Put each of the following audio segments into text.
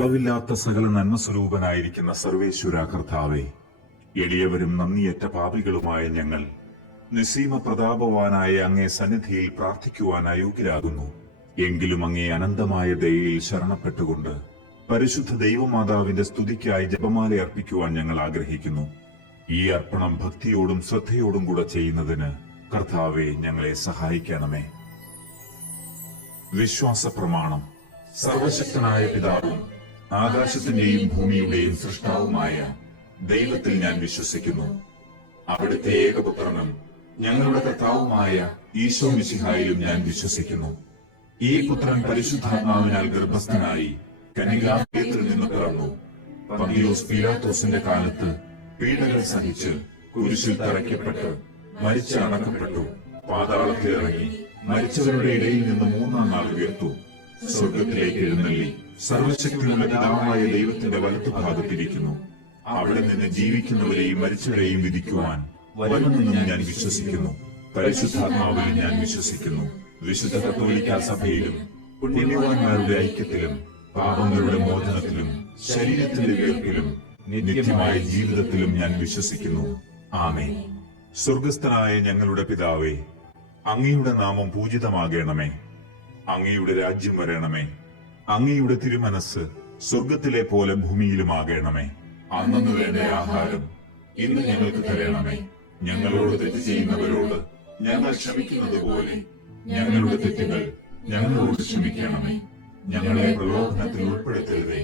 അളവില്ലാത്ത സകല നന്മസ്വരൂപനായിരിക്കുന്ന സർവേശ്വര കർത്താവേ, എളിയവരും നന്ദിയറ്റ പാപികളുമായ ഞങ്ങൾ നിസ്സീമ പ്രതാപവാനായ അങ്ങേ സന്നിധിയിൽ പ്രാർത്ഥിക്കുവാൻ അയോഗ്യരാകുന്നു. എങ്കിലും അങ്ങേ അനന്തമായ ദയയിൽ ശരണപ്പെട്ടുകൊണ്ട് പരിശുദ്ധ ദൈവമാതാവിന്റെ സ്തുതിക്കായി ജപമാല അർപ്പിക്കുവാൻ ഞങ്ങൾ ആഗ്രഹിക്കുന്നു. ഈ അർപ്പണം ഭക്തിയോടും ശ്രദ്ധയോടും കൂടെ ചെയ്യുന്നതിന് കർത്താവെ ഞങ്ങളെ സഹായിക്കണമേ. വിശ്വാസ പ്രമാണം. സർവശക്തനായ പിതാവും ആകാശത്തിന്റെയും ഭൂമിയുടെയും സൃഷ്ടാവുമായ ദൈവത്തിൽ ഞാൻ വിശ്വസിക്കുന്നു. അവിടുത്തെ ഏകപുത്രനും ഞങ്ങളുടെ കർത്താവുമായ ഈശോ മിശിഹായിലും ഞാൻ വിശ്വസിക്കുന്നു. ഈ പുത്രൻ പരിശുദ്ധാത്മാവിനാൽ ഗർഭസ്ഥനായി കന്യകാമറിയത്തിൽ നിന്ന് പിറന്നു. പന്തിയോസ് പീലാത്തോസിന്റെ കാലത്ത് പീഡകൾ സഹിച്ച് കുരിശിൽ തറയ്ക്കപ്പെട്ട് മരിച്ച് അടക്കപ്പെട്ടു. പാതാളത്തിൽ ഇറങ്ങി മരിച്ചവരുടെ ഇടയിൽ നിന്ന് മൂന്നാം നാൾ ഉയർത്തു. സ്വർഗത്തിലേക്ക് എഴുന്നള്ളി സർവശക്തിയുള്ള പിതാവായ ദൈവത്തിന്റെ വലത്തുഭാഗത്തിരിക്കുന്നു. അവിടെ നിന്ന് ജീവിക്കുന്നവരെയും മരിച്ചവരെയും വിധിക്കുവാൻ വരുമെന്നും ഞാൻ വിശ്വസിക്കുന്നു. പരിശുദ്ധാത്മാവിൽ ഞാൻ വിശ്വസിക്കുന്നു. വിശുദ്ധ കത്തോലിക്കാ സഭയിലും പുണ്യവാന്മാരുടെ ഐക്യത്തിലും പാപങ്ങളുടെ മോചനത്തിലും ശരീരത്തിന്റെ ഉയർപ്പിലും നിത്യമായ ജീവിതത്തിലും ഞാൻ വിശ്വസിക്കുന്നു. ആമേൻ. സ്വർഗസ്ഥനായ ഞങ്ങളുടെ പിതാവേ, അങ്ങയുടെ നാമം പൂജിതമാകണമേ. അങ്ങയുടെ രാജ്യം വരണമേ. അങ്ങയുടെ തിരുമനസ് സ്വർഗത്തിലെ പോലെ ഭൂമിയിലുമാകണമേ. അന്നു വേണ്ട ആഹാരം ഇന്ന് ഞങ്ങൾക്ക് തരണമേ. ഞങ്ങളോട് തെറ്റ് ചെയ്യുന്നവരോട് ഞങ്ങൾ ക്ഷമിക്കുന്നത് പോലെ ഞങ്ങളുടെ തെറ്റുകൾ ഞങ്ങളോട് ക്ഷമിക്കണമേ. ഞങ്ങളെ പ്രലോഭനത്തിൽ ഉൾപ്പെടുത്തരുതേ,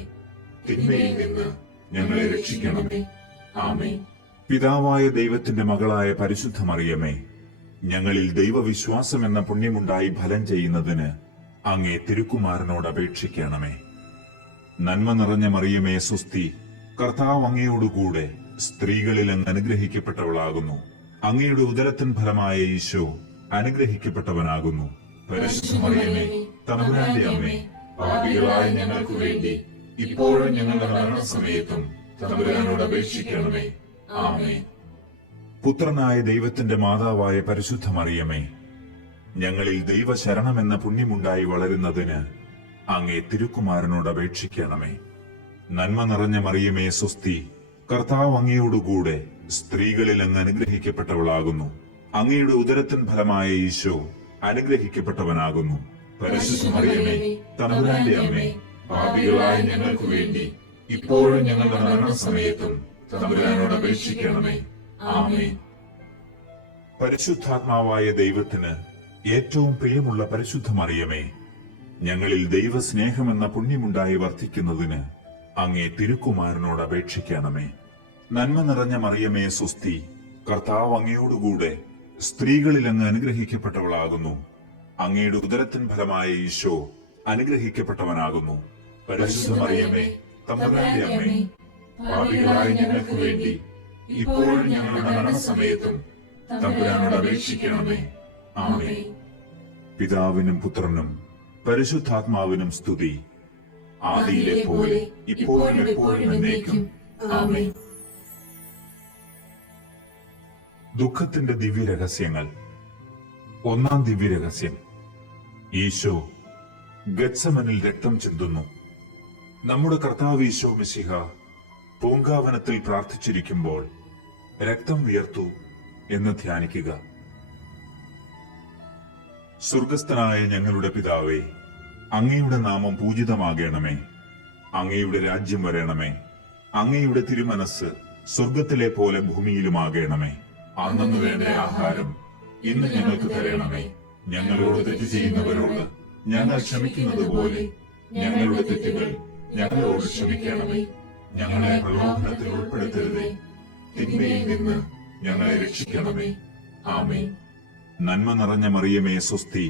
തിന്മയിൽ നിന്ന് ഞങ്ങളെ രക്ഷിക്കണമേ. ആമേൻ. പിതാവായ ദൈവത്തിന്റെ മകളായ പരിശുദ്ധ മറിയമേ, ഞങ്ങളിൽ ദൈവവിശ്വാസം എന്ന പുണ്യമുണ്ടായി ഫലം ചെയ്യുന്നതിന് അങ്ങേ തിരുക്കുമാരനോട് അപേക്ഷിക്കണമേ. നന്മ നിറഞ്ഞ മറിയമേ സ്വസ്തി, കർത്താവ് അങ്ങയോടുകൂടെ സ്ത്രീകളിൽ അങ്ങ് അനുഗ്രഹിക്കപ്പെട്ടവളാകുന്നു. അങ്ങയുടെ ഉദരത്തിൻ ഫലമായ ഈശോ അനുഗ്രഹിക്കപ്പെട്ടവനാകുന്നു. പരിശുദ്ധ മറിയമേ, തമ്പുരാന്റെ അമ്മേ, പാപികളായ ഞങ്ങൾക്ക് വേണ്ടി ഇപ്പോഴും ഞങ്ങളുടെ മരണസമയത്തും തമ്പുരാനോട് അപേക്ഷിക്കണമേ. ആമേൻ. പുത്രനായ ദൈവത്തിന്റെ മാതാവായ പരിശുദ്ധ മറിയമേ, ഞങ്ങളിൽ ദൈവശരണമെന്ന പുണ്യമുണ്ടായി വളരുന്നതിന് അങ്ങേ തിരുക്കുമാരനോട് അപേക്ഷിക്കണമേ. നന്മ നിറഞ്ഞ മറിയമേ സ്വസ്തി, കർത്താവ് അങ്ങയോടുകൂടെ സ്ത്രീകളിൽ അങ്ങ് അനുഗ്രഹിക്കപ്പെട്ടവളാകുന്നു. അങ്ങയുടെ ഉദരത്തിൻ ഫലമായ ഈശോ അനുഗ്രഹിക്കപ്പെട്ടവനാകുന്നു. പരിശുദ്ധ മറിയമേ, തമ്പുരാന്റെ അമ്മേ, പാപികളായ ഞങ്ങൾക്ക് വേണ്ടി ഇപ്പോഴും ഞങ്ങളുടെ മരണസമയത്തും തമ്പുരാനോട് അപേക്ഷിക്കണമേ. ആമേൻ. പരിശുദ്ധാത്മാവായ ദൈവത്തിന് ഏറ്റവും പ്രിയമുള്ള പരിശുദ്ധ മറിയമേ, ഞങ്ങളിൽ ദൈവസ്നേഹമെന്ന പുണ്യമുണ്ടായി വർദ്ധിക്കുന്നതിന് അങ്ങേ തിരുക്കുമാരനോട് അപേക്ഷിക്കണമേ. നന്മ നിറഞ്ഞ മറിയമേ സ്വസ്തി, കർത്താവ് അങ്ങയോടുകൂടെ സ്ത്രീകളിൽ അങ്ങ് അനുഗ്രഹിക്കപ്പെട്ടവളാകുന്നു. അങ്ങയുടെ ഉദരത്തിൻ ഫലമായ ഈശോ അനുഗ്രഹിക്കപ്പെട്ടവനാകുന്നു. പരിശുദ്ധ മറിയമേ, തമ്പുരാന്റെ അമ്മേ, പാപികളായ ഞങ്ങൾക്ക് വേണ്ടി ഇപ്പോഴും ഞങ്ങളുടെ മരണസമയത്തും തമ്പുരാനോട് അപേക്ഷിക്കണമേ. ആമേൻ. പിതാവിനും പുത്രനും പരിശുദ്ധാത്മാവിനും സ്തുതി, ആദിയിലെ പോലെ ഇപ്പോഴും എപ്പോഴും എന്നേക്കും. ആമേൻ. ദുഃഖത്തിന്റെ ദിവ്യരഹസ്യങ്ങൾ. ഒന്നാം ദിവ്യരഹസ്യം. ഈശോ ഗത്സമനിൽ രക്തം ചിന്തുന്നു. നമ്മുടെ കർത്താവ് ഈശോ മിശിഹ പൂങ്കാവനത്തിൽ പ്രാർത്ഥിച്ചിരിക്കുമ്പോൾ രക്തം വിയർത്തു എന്ന് ധ്യാനിക്കുക. സ്വർഗസ്ഥനായ ഞങ്ങളുടെ പിതാവേ, അങ്ങയുടെ നാമം പൂജിതമാകണമേ. അങ്ങയുടെ രാജ്യം വരണമേ. അങ്ങയുടെ തിരുമനസ് സ്വർഗത്തിലെ പോലെ ഭൂമിയിലുമാകണമേ. അന്നു വേണ്ട ആഹാരം ഇന്ന് ഞങ്ങൾക്ക് തരണമേ. ഞങ്ങളോട് തെറ്റ് ചെയ്യുന്നവരോട് ഞങ്ങൾ ക്ഷമിക്കുന്നത് പോലെ ഞങ്ങളുടെ തെറ്റുകൾ ഞങ്ങളോട് ക്ഷമിക്കണമേ. ഞങ്ങളെ പ്രലോഭനത്തിൽ ഉൾപ്പെടുത്തരുതേ, തിന്മയിൽ നിന്ന് ഞങ്ങളെ രക്ഷിക്കണമേ. ആമേൻ. നന്മ നിറഞ്ഞ മറിയമേ സ്വസ്തി,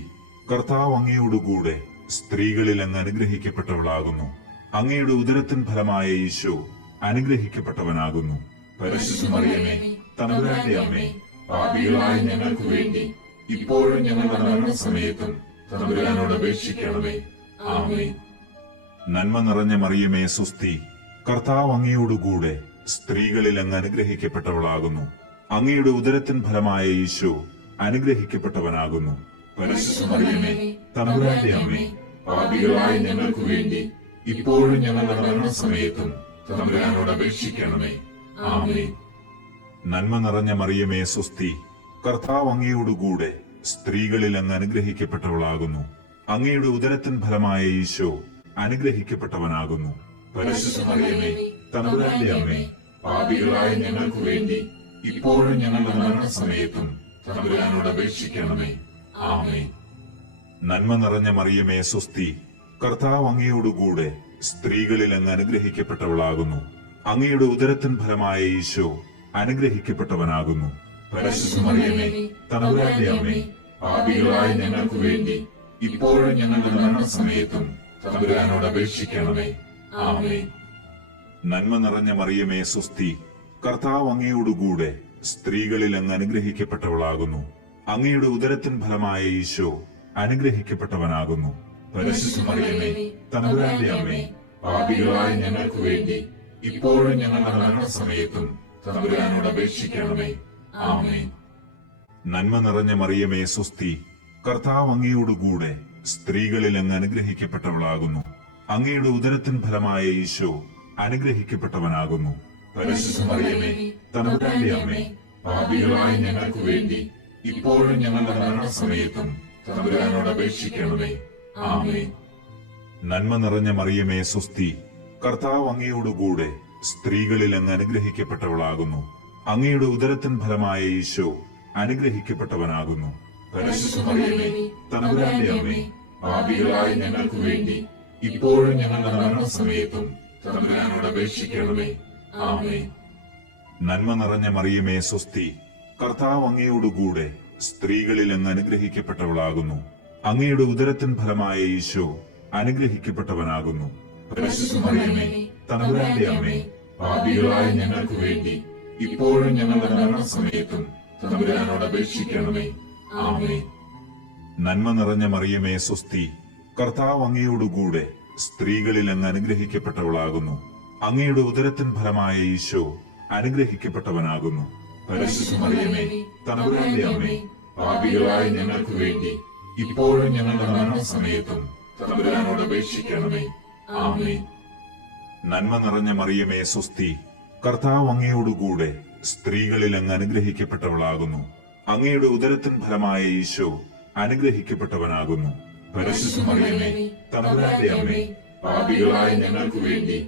കർത്താവ് അങ്ങയോടുകൂടെ സ്ത്രീകളിൽ അങ്ങ് അനുഗ്രഹിക്കപ്പെട്ടവളാകുന്നു. അങ്ങയുടെ ഉദരത്തിൻ ഫലമായ ഈശോ അനുഗ്രഹിക്കപ്പെട്ടവനാകുന്നു. പരിശുദ്ധ മറിയമേ, തമ്പുരാന്റെ അമ്മേ, പാപികളായ ഞങ്ങൾക്ക് വേണ്ടി ഇപ്പോഴും ഞങ്ങളുടെ മരണസമയത്തും തമ്പുരാനോട് അപേക്ഷിക്കണമേ. ആമേൻ. നന്മ നിറഞ്ഞ മറിയമേ സ്വസ്തി, കർത്താവ് അങ്ങയോടുകൂടെ സ്ത്രീകളിൽ അങ്ങ് അനുഗ്രഹിക്കപ്പെട്ടവളാകുന്നു. അങ്ങയുടെ ഉദരത്തിൻ ഫലമായ ഈശോ അനുഗ്രഹിക്കപ്പെട്ടവനാകുന്നു. പരിശുദ്ധ മറിയമേ, തമ്പുരാന്റെ അമ്മേ, പാപികളായ ഞങ്ങൾക്ക് വേണ്ടി ഇപ്പോഴും ഞങ്ങളുടെ മരണസമയത്തും തമ്പുരാനോട് അപേക്ഷിക്കണമേ. ആമേൻ. നന്മ നിറഞ്ഞ മറിയമേ സ്വസ്തി, കർത്താവ് അങ്ങയോടുകൂടെ സ്ത്രീകളിൽ അങ്ങ് അനുഗ്രഹിക്കപ്പെട്ടവളാകുന്നു. അങ്ങയുടെ ഉദരത്തിൻ ഫലമായ ഈശോ അനുഗ്രഹിക്കപ്പെട്ടവനാകുന്നു. പരിശുദ്ധ മറിയമേ, തമ്പുരാന്റെ അമ്മേ, പാപികളായ ഞങ്ങൾക്ക് വേണ്ടി ഇപ്പോഴും ഞങ്ങളുടെ മരണസമയത്തും തമ്പുരാനോട് അപേക്ഷിക്കണമേ. ആമേൻ. നന്മ നിറഞ്ഞ മറിയമേ സ്വസ്തി, കർത്താവ് അങ്ങയോടുകൂടെ സ്ത്രീകളിൽ അങ്ങ് അനുഗ്രഹിക്കപ്പെട്ടവളാകുന്നു. അങ്ങയുടെ ഉദരത്തിൻ ഫലമായ ഈശോ അനുഗ്രഹിക്കപ്പെട്ടവനാകുന്നു. പരിശുദ്ധ മറിയമേ, തമ്പുരാന്റെ അമ്മേ, പാപികളായ ഞങ്ങൾക്ക് വേണ്ടി ഇപ്പോഴും ഞങ്ങളുടെ മരണസമയത്തും തമ്പുരാനോട് അപേക്ഷിക്കണമേ. ആമേൻ. നന്മ നിറഞ്ഞ മറിയമേ സ്വസ്തി, കർത്താവ് അങ്ങയോടുകൂടെ സ്ത്രീകളിൽ അങ്ങ് അനുഗ്രഹിക്കപ്പെട്ടവളാകുന്നു. അങ്ങയുടെ ഉദരത്തിൻ ഫലമായ ഈശോ അനുഗ്രഹിക്കപ്പെട്ടവനാകുന്നു. പരിശുദ്ധ മറിയമേ, തമ്പുരാന്റെ അമ്മേ, പാപികളായ ഞങ്ങൾക്ക് വേണ്ടി ഇപ്പോഴും ഞങ്ങളുടെ മരണസമയത്തും തമ്പുരാനോട് അപേക്ഷിക്കണമേ. ആമേൻ. നന്മ നിറഞ്ഞ മറിയമേ സ്വസ്തി, കർത്താവ് അങ്ങയോടുകൂടെ സ്ത്രീകളിൽ അങ്ങ് അനുഗ്രഹിക്കപ്പെട്ടവളാകുന്നു. അങ്ങയുടെ ഉദരത്തിൻ ഫലമായ ഈശോ അനുഗ്രഹിക്കപ്പെട്ടവനാകുന്നു. പരിശുദ്ധ മറിയമേ, തമ്പുരാന്റെ അമ്മേ, പാപികളായ ഞങ്ങൾക്ക് വേണ്ടി ഇപ്പോഴും ഞങ്ങളുടെ മരണസമയത്തും തമ്പുരാനോട് അപേക്ഷിക്കണമേ. ആമേൻ. നന്മ നിറഞ്ഞ മറിയമേ സ്വസ്തി, കർത്താവ് അങ്ങയോടുകൂടെ സ്ത്രീകളിൽ അങ്ങ് അനുഗ്രഹിക്കപ്പെട്ടവളാകുന്നു. അങ്ങയുടെ ഉദരത്തിൻ ഫലമായ ഈശോ അനുഗ്രഹിക്കപ്പെട്ടവനാകുന്നു. പരിശുദ്ധ മറിയമേ, തമ്പുരാന്റെ അമ്മേ, പാപികളായ ഞങ്ങൾക്ക് വേണ്ടി ഇപ്പോഴും ഞങ്ങളുടെ മരണസമയത്തും തമ്പുരാനോട് അപേക്ഷിക്കണമേ. ആമേൻ. നന്മ നിറഞ്ഞ മറിയമേ സ്വസ്തി, കർത്താവ് അങ്ങയോടുകൂടെ സ്ത്രീകളിൽ അങ്ങ് അനുഗ്രഹിക്കപ്പെട്ടവളാകുന്നു. അങ്ങയുടെ ഉദരത്തിൻ ഫലമായ ഈശോ അനുഗ്രഹിക്കപ്പെട്ടവനാകുന്നു. പരിശുദ്ധ മറിയമേ, തമ്പുരാന്റെ അമ്മേ, പാപികളായ ഞങ്ങൾക്ക് വേണ്ടി ഇപ്പോഴും ഞങ്ങളുടെ മരണസമയത്തും തമ്പുരാനോട് അപേക്ഷിക്കണമേ. ആമേൻ. നന്മ നിറഞ്ഞ മറിയമേ സ്വസ്തി, കർത്താവ് അങ്ങയോടുകൂടെ സ്ത്രീകളിൽ അങ്ങ് അനുഗ്രഹിക്കപ്പെട്ടവളാകുന്നു. അങ്ങയുടെ ഉദരത്തിൻ ഫലമായ ഈശോ അനുഗ്രഹിക്കപ്പെട്ടവനാകുന്നു. പരിശുദ്ധ മറിയമേ, തമ്പുരാന്റെ അമ്മേ, പാപികളായ ഞങ്ങൾക്ക് വേണ്ടി ഇപ്പോഴും ഞങ്ങളുടെ മരണസമയത്തും തമ്പുരാനോട് അപേക്ഷിക്കണമേ. ആമേൻ. നന്മ നിറഞ്ഞ മറിയമേ സ്വസ്തി, കർത്താവ് അങ്ങയോടുകൂടെ സ്ത്രീകളിൽ അങ്ങ് അനുഗ്രഹിക്കപ്പെട്ടവളാകുന്നു. അങ്ങയുടെ ഉദരത്തിൻ ഫലമായ ഈശോ അനുഗ്രഹിക്കപ്പെട്ടവനാകുന്നു. പരിശുദ്ധ മറിയമേ, തമ്പുരാന്റെ അമ്മേ, പാപികളായ ഞങ്ങൾക്ക് വേണ്ടി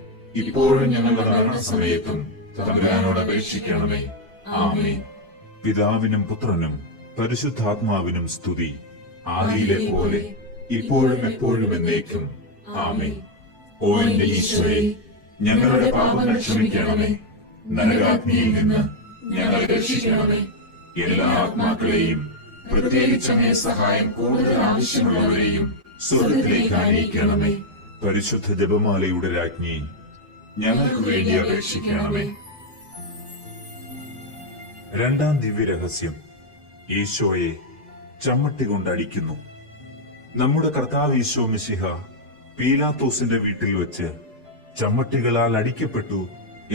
ഇപ്പോഴും ഞങ്ങളുടെ മരണസമയത്തും തമ്പുരാനോട് അപേക്ഷിക്കണമേ. ആമേൻ. പിതാവിനും പുത്രനും പരിശുദ്ധാത്മാവിനും സ്തുതി, ആദിയിലെ പോലെ ഇപ്പോഴും എപ്പോഴും എന്നേക്കും. ആമേൻ. ഓ എന്റെ ഈശോയെ, ഞങ്ങളുടെ പാപങ്ങൾ ക്ഷമിക്കണമേ. നരകാഗ്നിയിൽ നിന്ന് ഞങ്ങളെ രക്ഷിക്കണമേ. എല്ലാ ആത്മാക്കളെയും, പ്രത്യേകിച്ച് അങ്ങേ സഹായം കൂടുതൽ ആവശ്യമുള്ളവരെയും സ്വർഗ്ഗത്തിലേക്ക് ആനയിക്കണമേ. പരിശുദ്ധ ജപമാലയുടെ രാജ്ഞി, ഞങ്ങൾക്ക് വേണ്ടി അപേക്ഷിക്കണമേ. രണ്ടാം ദിവ്യരഹസ്യം, ഈശോയെ ചമ്മട്ടി കൊണ്ടടിക്കുന്നു. നമ്മുടെ കർത്താവ് ഈശോ മിശിഹ പീലാത്തോസിന്റെ വീട്ടിൽ വെച്ച് ചമ്മട്ടികളാൽ അടിക്കപ്പെട്ടു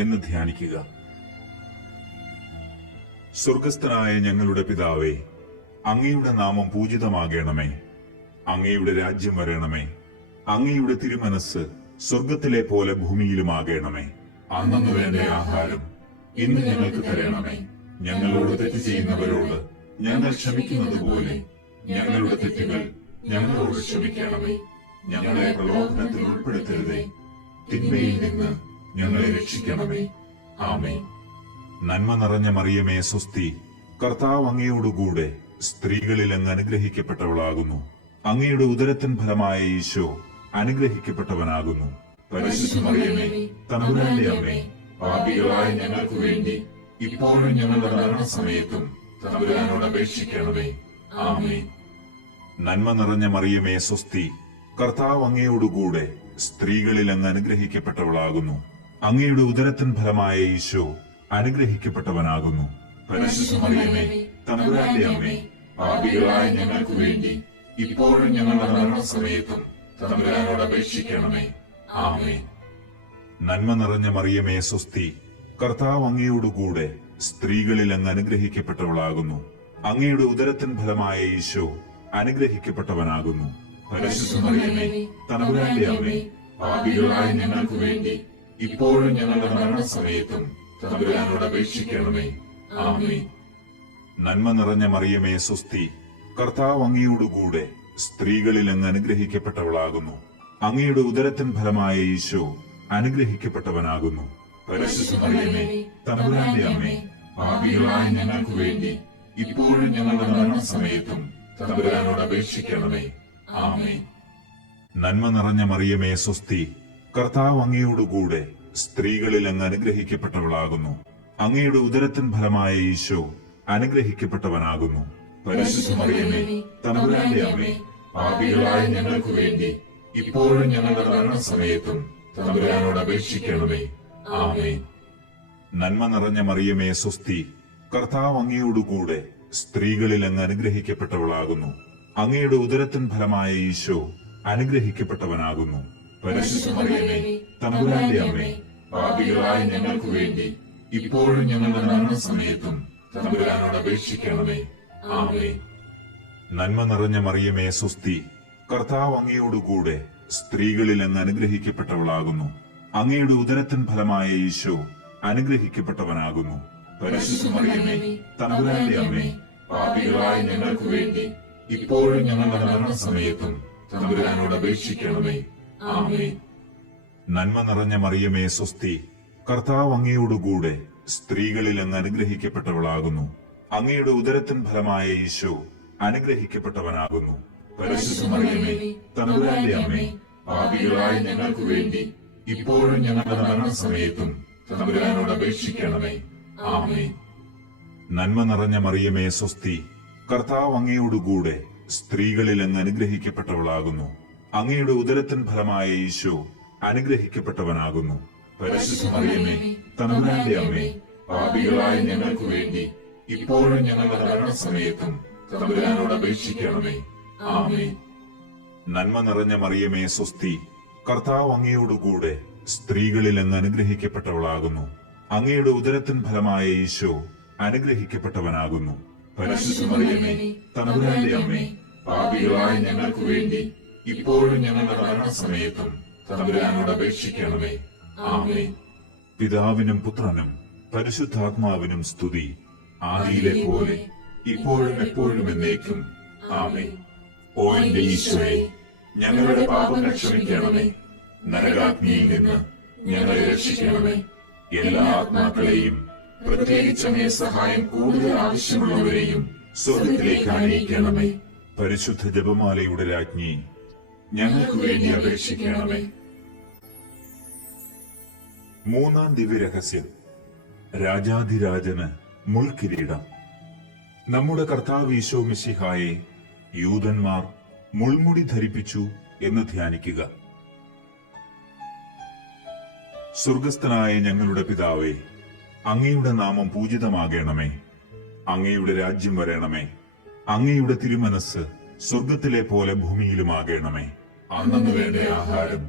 എന്ന് ധ്യാനിക്കുക. സ്വർഗസ്ഥനായ ഞങ്ങളുടെ പിതാവേ, അങ്ങയുടെ നാമം പൂജിതമാകണമേ. അങ്ങയുടെ രാജ്യം വരണമേ. അങ്ങയുടെ തിരുമനസ് സ്വർഗത്തിലെ പോലെ ഭൂമിയിലുമാകണമേ. അന്നന്ന് വേണ്ട ആഹാരം ഇന്ന് ഞങ്ങൾക്ക് തരണമേ. ഞങ്ങളോട് തെറ്റ് ചെയ്യുന്നവരോട് ഞങ്ങൾ ക്ഷമിക്കുന്നത് പോലെ ഞങ്ങളുടെ തെറ്റുകൾ ഞങ്ങളോട് ക്ഷമിക്കണമേ. ഞങ്ങളെ പ്രലോഭനത്തിൽ ഉൾപ്പെടുത്തരുതേ, തിന്മയിൽ നിന്ന് ഞങ്ങളെ രക്ഷിക്കണമേ. ആമേൻ. നന്മ നിറഞ്ഞ മറിയമേ സ്വസ്തി, കർത്താവ് അങ്ങയോടുകൂടെ സ്ത്രീകളിൽ അങ്ങ് അനുഗ്രഹിക്കപ്പെട്ടവളാകുന്നു. അങ്ങയുടെ ഉദരത്തിൻ ഫലമായ ഈശോ അനുഗ്രഹിക്കപ്പെട്ടവനാകുന്നു. പരിശുദ്ധ മറിയമേ, തമ്പുരാന്റെ അമ്മേ, പാപികളായ ഞങ്ങൾക്ക് വേണ്ടി ഇപ്പോഴും ഞങ്ങളുടെ മരണസമയത്തും തമ്പുരാനോട് അപേക്ഷിക്കണമേ. ആമേൻ. നന്മ നിറഞ്ഞ മറിയമേ സ്വസ്തി, കർത്താവ് അങ്ങയോടുകൂടെ സ്ത്രീകളിൽ അങ്ങ് അനുഗ്രഹിക്കപ്പെട്ടവളാകുന്നു. അങ്ങയുടെ ഉദരത്തിൻ ഫലമായ ഈശോ അനുഗ്രഹിക്കപ്പെട്ടവനാകുന്നു. പരിശുദ്ധ മറിയമേ, തമ്പുരാന്റെ അമ്മേ, പാപികളായ ഞങ്ങൾക്ക് വേണ്ടി ഇപ്പോഴും ഞങ്ങളുടെ മരണസമയത്തും തമ്പുരാനോട് അപേക്ഷിക്കണമേ. ആമേൻ. നന്മ നിറഞ്ഞ മറിയമേ സ്വസ്തി, കർത്താവ് അങ്ങയോടുകൂടെ സ്ത്രീകളിൽ അങ്ങ് അനുഗ്രഹിക്കപ്പെട്ടവളാകുന്നു. അങ്ങയുടെ ഉദരത്തിൻ ഫലമായ ഈശോ അനുഗ്രഹിക്കപ്പെട്ടവനാകുന്നു. പരിശുദ്ധ മറിയമേ, തമ്പുരാന്റെ അമ്മേ, പാപികളായ ഞങ്ങൾക്ക് വേണ്ടി ഇപ്പോഴും ഞങ്ങളുടെ മരണസമയത്തും തമ്പുരാനോട് അപേക്ഷിക്കണമേ. ആമേൻ. നന്മ നിറഞ്ഞ മറിയമേ സ്വസ്തി, കർത്താവ് അങ്ങയോടുകൂടെ സ്ത്രീകളിൽ അങ്ങ് അനുഗ്രഹിക്കപ്പെട്ടവളാകുന്നു. അങ്ങയുടെ ഉദരത്തിൻ ഫലമായ ഈശോ അനുഗ്രഹിക്കപ്പെട്ടവനാകുന്നു. പരിശുദ്ധ മറിയമേ, തമ്പുരാന്റെ അമ്മേ, പാപികളായ ഞങ്ങൾക്ക് വേണ്ടി ഇപ്പോഴും ഞങ്ങളുടെ മരണസമയത്തും തമ്പുരാനോട് അപേക്ഷിക്കണമേ. ആമേൻ. നന്മ നിറഞ്ഞ മറിയമേ സ്വസ്തി, കർത്താവ് അങ്ങയോടുകൂടെ സ്ത്രീകളിൽ അങ്ങ് അനുഗ്രഹിക്കപ്പെട്ടവളാകുന്നു. അങ്ങയുടെ ഉദരത്തിൻ ഫലമായ ഈശോ അനുഗ്രഹിക്കപ്പെട്ടവനാകുന്നു. പരിശുദ്ധ മറിയമേ, തമ്പുരാന്റെ അമ്മേ, പാപികളായ ഞങ്ങൾക്ക് വേണ്ടി ഇപ്പോഴും ഞങ്ങളുടെ മരണസമയത്തും തമ്പുരാനോട് അപേക്ഷിക്കണമേ. ആമേൻ. നന്മ നിറഞ്ഞ മറിയമേ സ്വസ്തി, കർത്താവ് അങ്ങയോടുകൂടെ സ്ത്രീകളിൽ അങ്ങ് അനുഗ്രഹിക്കപ്പെട്ടവളാകുന്നു. അങ്ങയുടെ ഉദരത്തിൻ ഫലമായ ഈശോ അനുഗ്രഹിക്കപ്പെട്ടവനാകുന്നു. പരിശുദ്ധ മറിയമേ, തമ്പുരാന്റെ അമ്മേ, പാപികളായ ഞങ്ങൾക്ക് വേണ്ടി ഇപ്പോഴും ഞങ്ങളുടെ മരണസമയത്തും തമ്പുരാനോട് അപേക്ഷിക്കണമേ. ആമേൻ. നന്മ നിറഞ്ഞ മറിയമേ സ്വസ്തി, കർത്താവ് അങ്ങയോടുകൂടെ സ്ത്രീകളിൽ അങ്ങ് അനുഗ്രഹിക്കപ്പെട്ടവളാകുന്നു. അങ്ങയുടെ ഉദരത്തിൻ ഫലമായ ഈശോ അനുഗ്രഹിക്കപ്പെട്ടവനാകുന്നു. പരിശുദ്ധ മറിയമേ, തമ്പുരാന്റെ അമ്മേ, പാപികളായ ഞങ്ങൾക്ക് വേണ്ടി ഇപ്പോഴും ഞങ്ങളുടെ മരണസമയത്തും തമ്പുരാനോട് അപേക്ഷിക്കണമേ. ആമേൻ. നന്മ നിറഞ്ഞ മറിയമേ സ്വസ്തി, കർത്താവ് അങ്ങയോടുകൂടെ സ്ത്രീകളിൽ അങ്ങ് അനുഗ്രഹിക്കപ്പെട്ടവളാകുന്നു. അങ്ങയുടെ ഉദരത്തിൻ ഫലമായ ഈശോ അനുഗ്രഹിക്കപ്പെട്ടവനാകുന്നു. പരിശുദ്ധ മറിയമേ, തമ്പുരാന്റെ അമ്മേ, പാപികളായ ഞങ്ങൾക്ക് വേണ്ടി ഇപ്പോഴും ഞങ്ങളുടെ മരണസമയത്തും തമ്പുരാനോട് അപേക്ഷിക്കണമേ. ആമേൻ. നന്മ നിറഞ്ഞ മറിയമേ സ്വസ്തി, കർത്താവ് അങ്ങയോടുകൂടെ സ്ത്രീകളിൽ അങ്ങ് അനുഗ്രഹിക്കപ്പെട്ടവളാകുന്നു. അങ്ങയുടെ ഉദരത്തിൻ ഫലമായ ഈശോ അനുഗ്രഹിക്കപ്പെട്ടവനാകുന്നു. പരിശുദ്ധ മറിയമേ, തമ്പുരാന്റെ അമ്മേ, പാപികളായ ഞങ്ങൾക്ക് വേണ്ടി ഇപ്പോഴും ഞങ്ങളുടെ മരണസമയത്തും തമ്പുരാനോട് അപേക്ഷിക്കണമേ. ആമേൻ. നന്മ നിറഞ്ഞ മറിയമേ സ്വസ്തി, കർത്താവ് അങ്ങയോടുകൂടെ സ്ത്രീകളിൽ അങ്ങ് അനുഗ്രഹിക്കപ്പെട്ടവളാകുന്നു. അങ്ങയുടെ ഉദരത്തിൻ ഫലമായ ഈശോ അനുഗ്രഹിക്കപ്പെട്ടവനാകുന്നു. പരിശുദ്ധ മറിയമേ, തമ്പുരാന്റെ അമ്മേ, പാപികളായ ഞങ്ങൾക്ക് വേണ്ടി ഇപ്പോഴും ഞങ്ങളുടെ മരണസമയത്തും തമ്പുരാനോട് അപേക്ഷിക്കണമേ. ആമേൻ. പിതാവിനും പുത്രനും പരിശുദ്ധാത്മാവിനും സ്തുതി, ആദിയിലെ പോലെ ഇപ്പോഴും എപ്പോഴും എന്നേക്കും. ആമേൻ. ഓ എന്റെ ഈശോയെ, ഞങ്ങളുടെ പാപങ്ങൾ ക്ഷമിക്കണമേ. നരകാഗ്നിയിൽ നിന്ന് ഞങ്ങളെ രക്ഷിക്കണമേ. എല്ലാ ആത്മാക്കളെയും, പ്രത്യേകിച്ച് അങ്ങേ സഹായം കൂടുതൽ ആവശ്യമുള്ളവരെയും സ്വർഗത്തിലേക്ക് അണിയിക്കണമേ. പരിശുദ്ധ ജപമാലയുടെ രാജ്ഞി, ഞങ്ങൾക്ക് വേണ്ടി അപേക്ഷിക്കണമേ. മൂന്നാം ദിവ്യരഹസ്യം, രാജാധിരാജന് മുൾക്കിരീടം. നമ്മുടെ കർത്താവ് ഈശോ മിശിഹായെ യൂദന്മാർ മുൾമുടി ധരിപ്പിച്ചു എന്ന് ധ്യാനിക്കുക. സ്വർഗസ്ഥനായ ഞങ്ങളുടെ പിതാവേ, അങ്ങയുടെ നാമം പൂജിതമാകണമേ. അങ്ങയുടെ രാജ്യം വരണമേ. അങ്ങയുടെ തിരുമനസ് സ്വർഗത്തിലെ പോലെ ഭൂമിയിലുമാകണമേ. അന്നു വേണ്ട ആഹാരം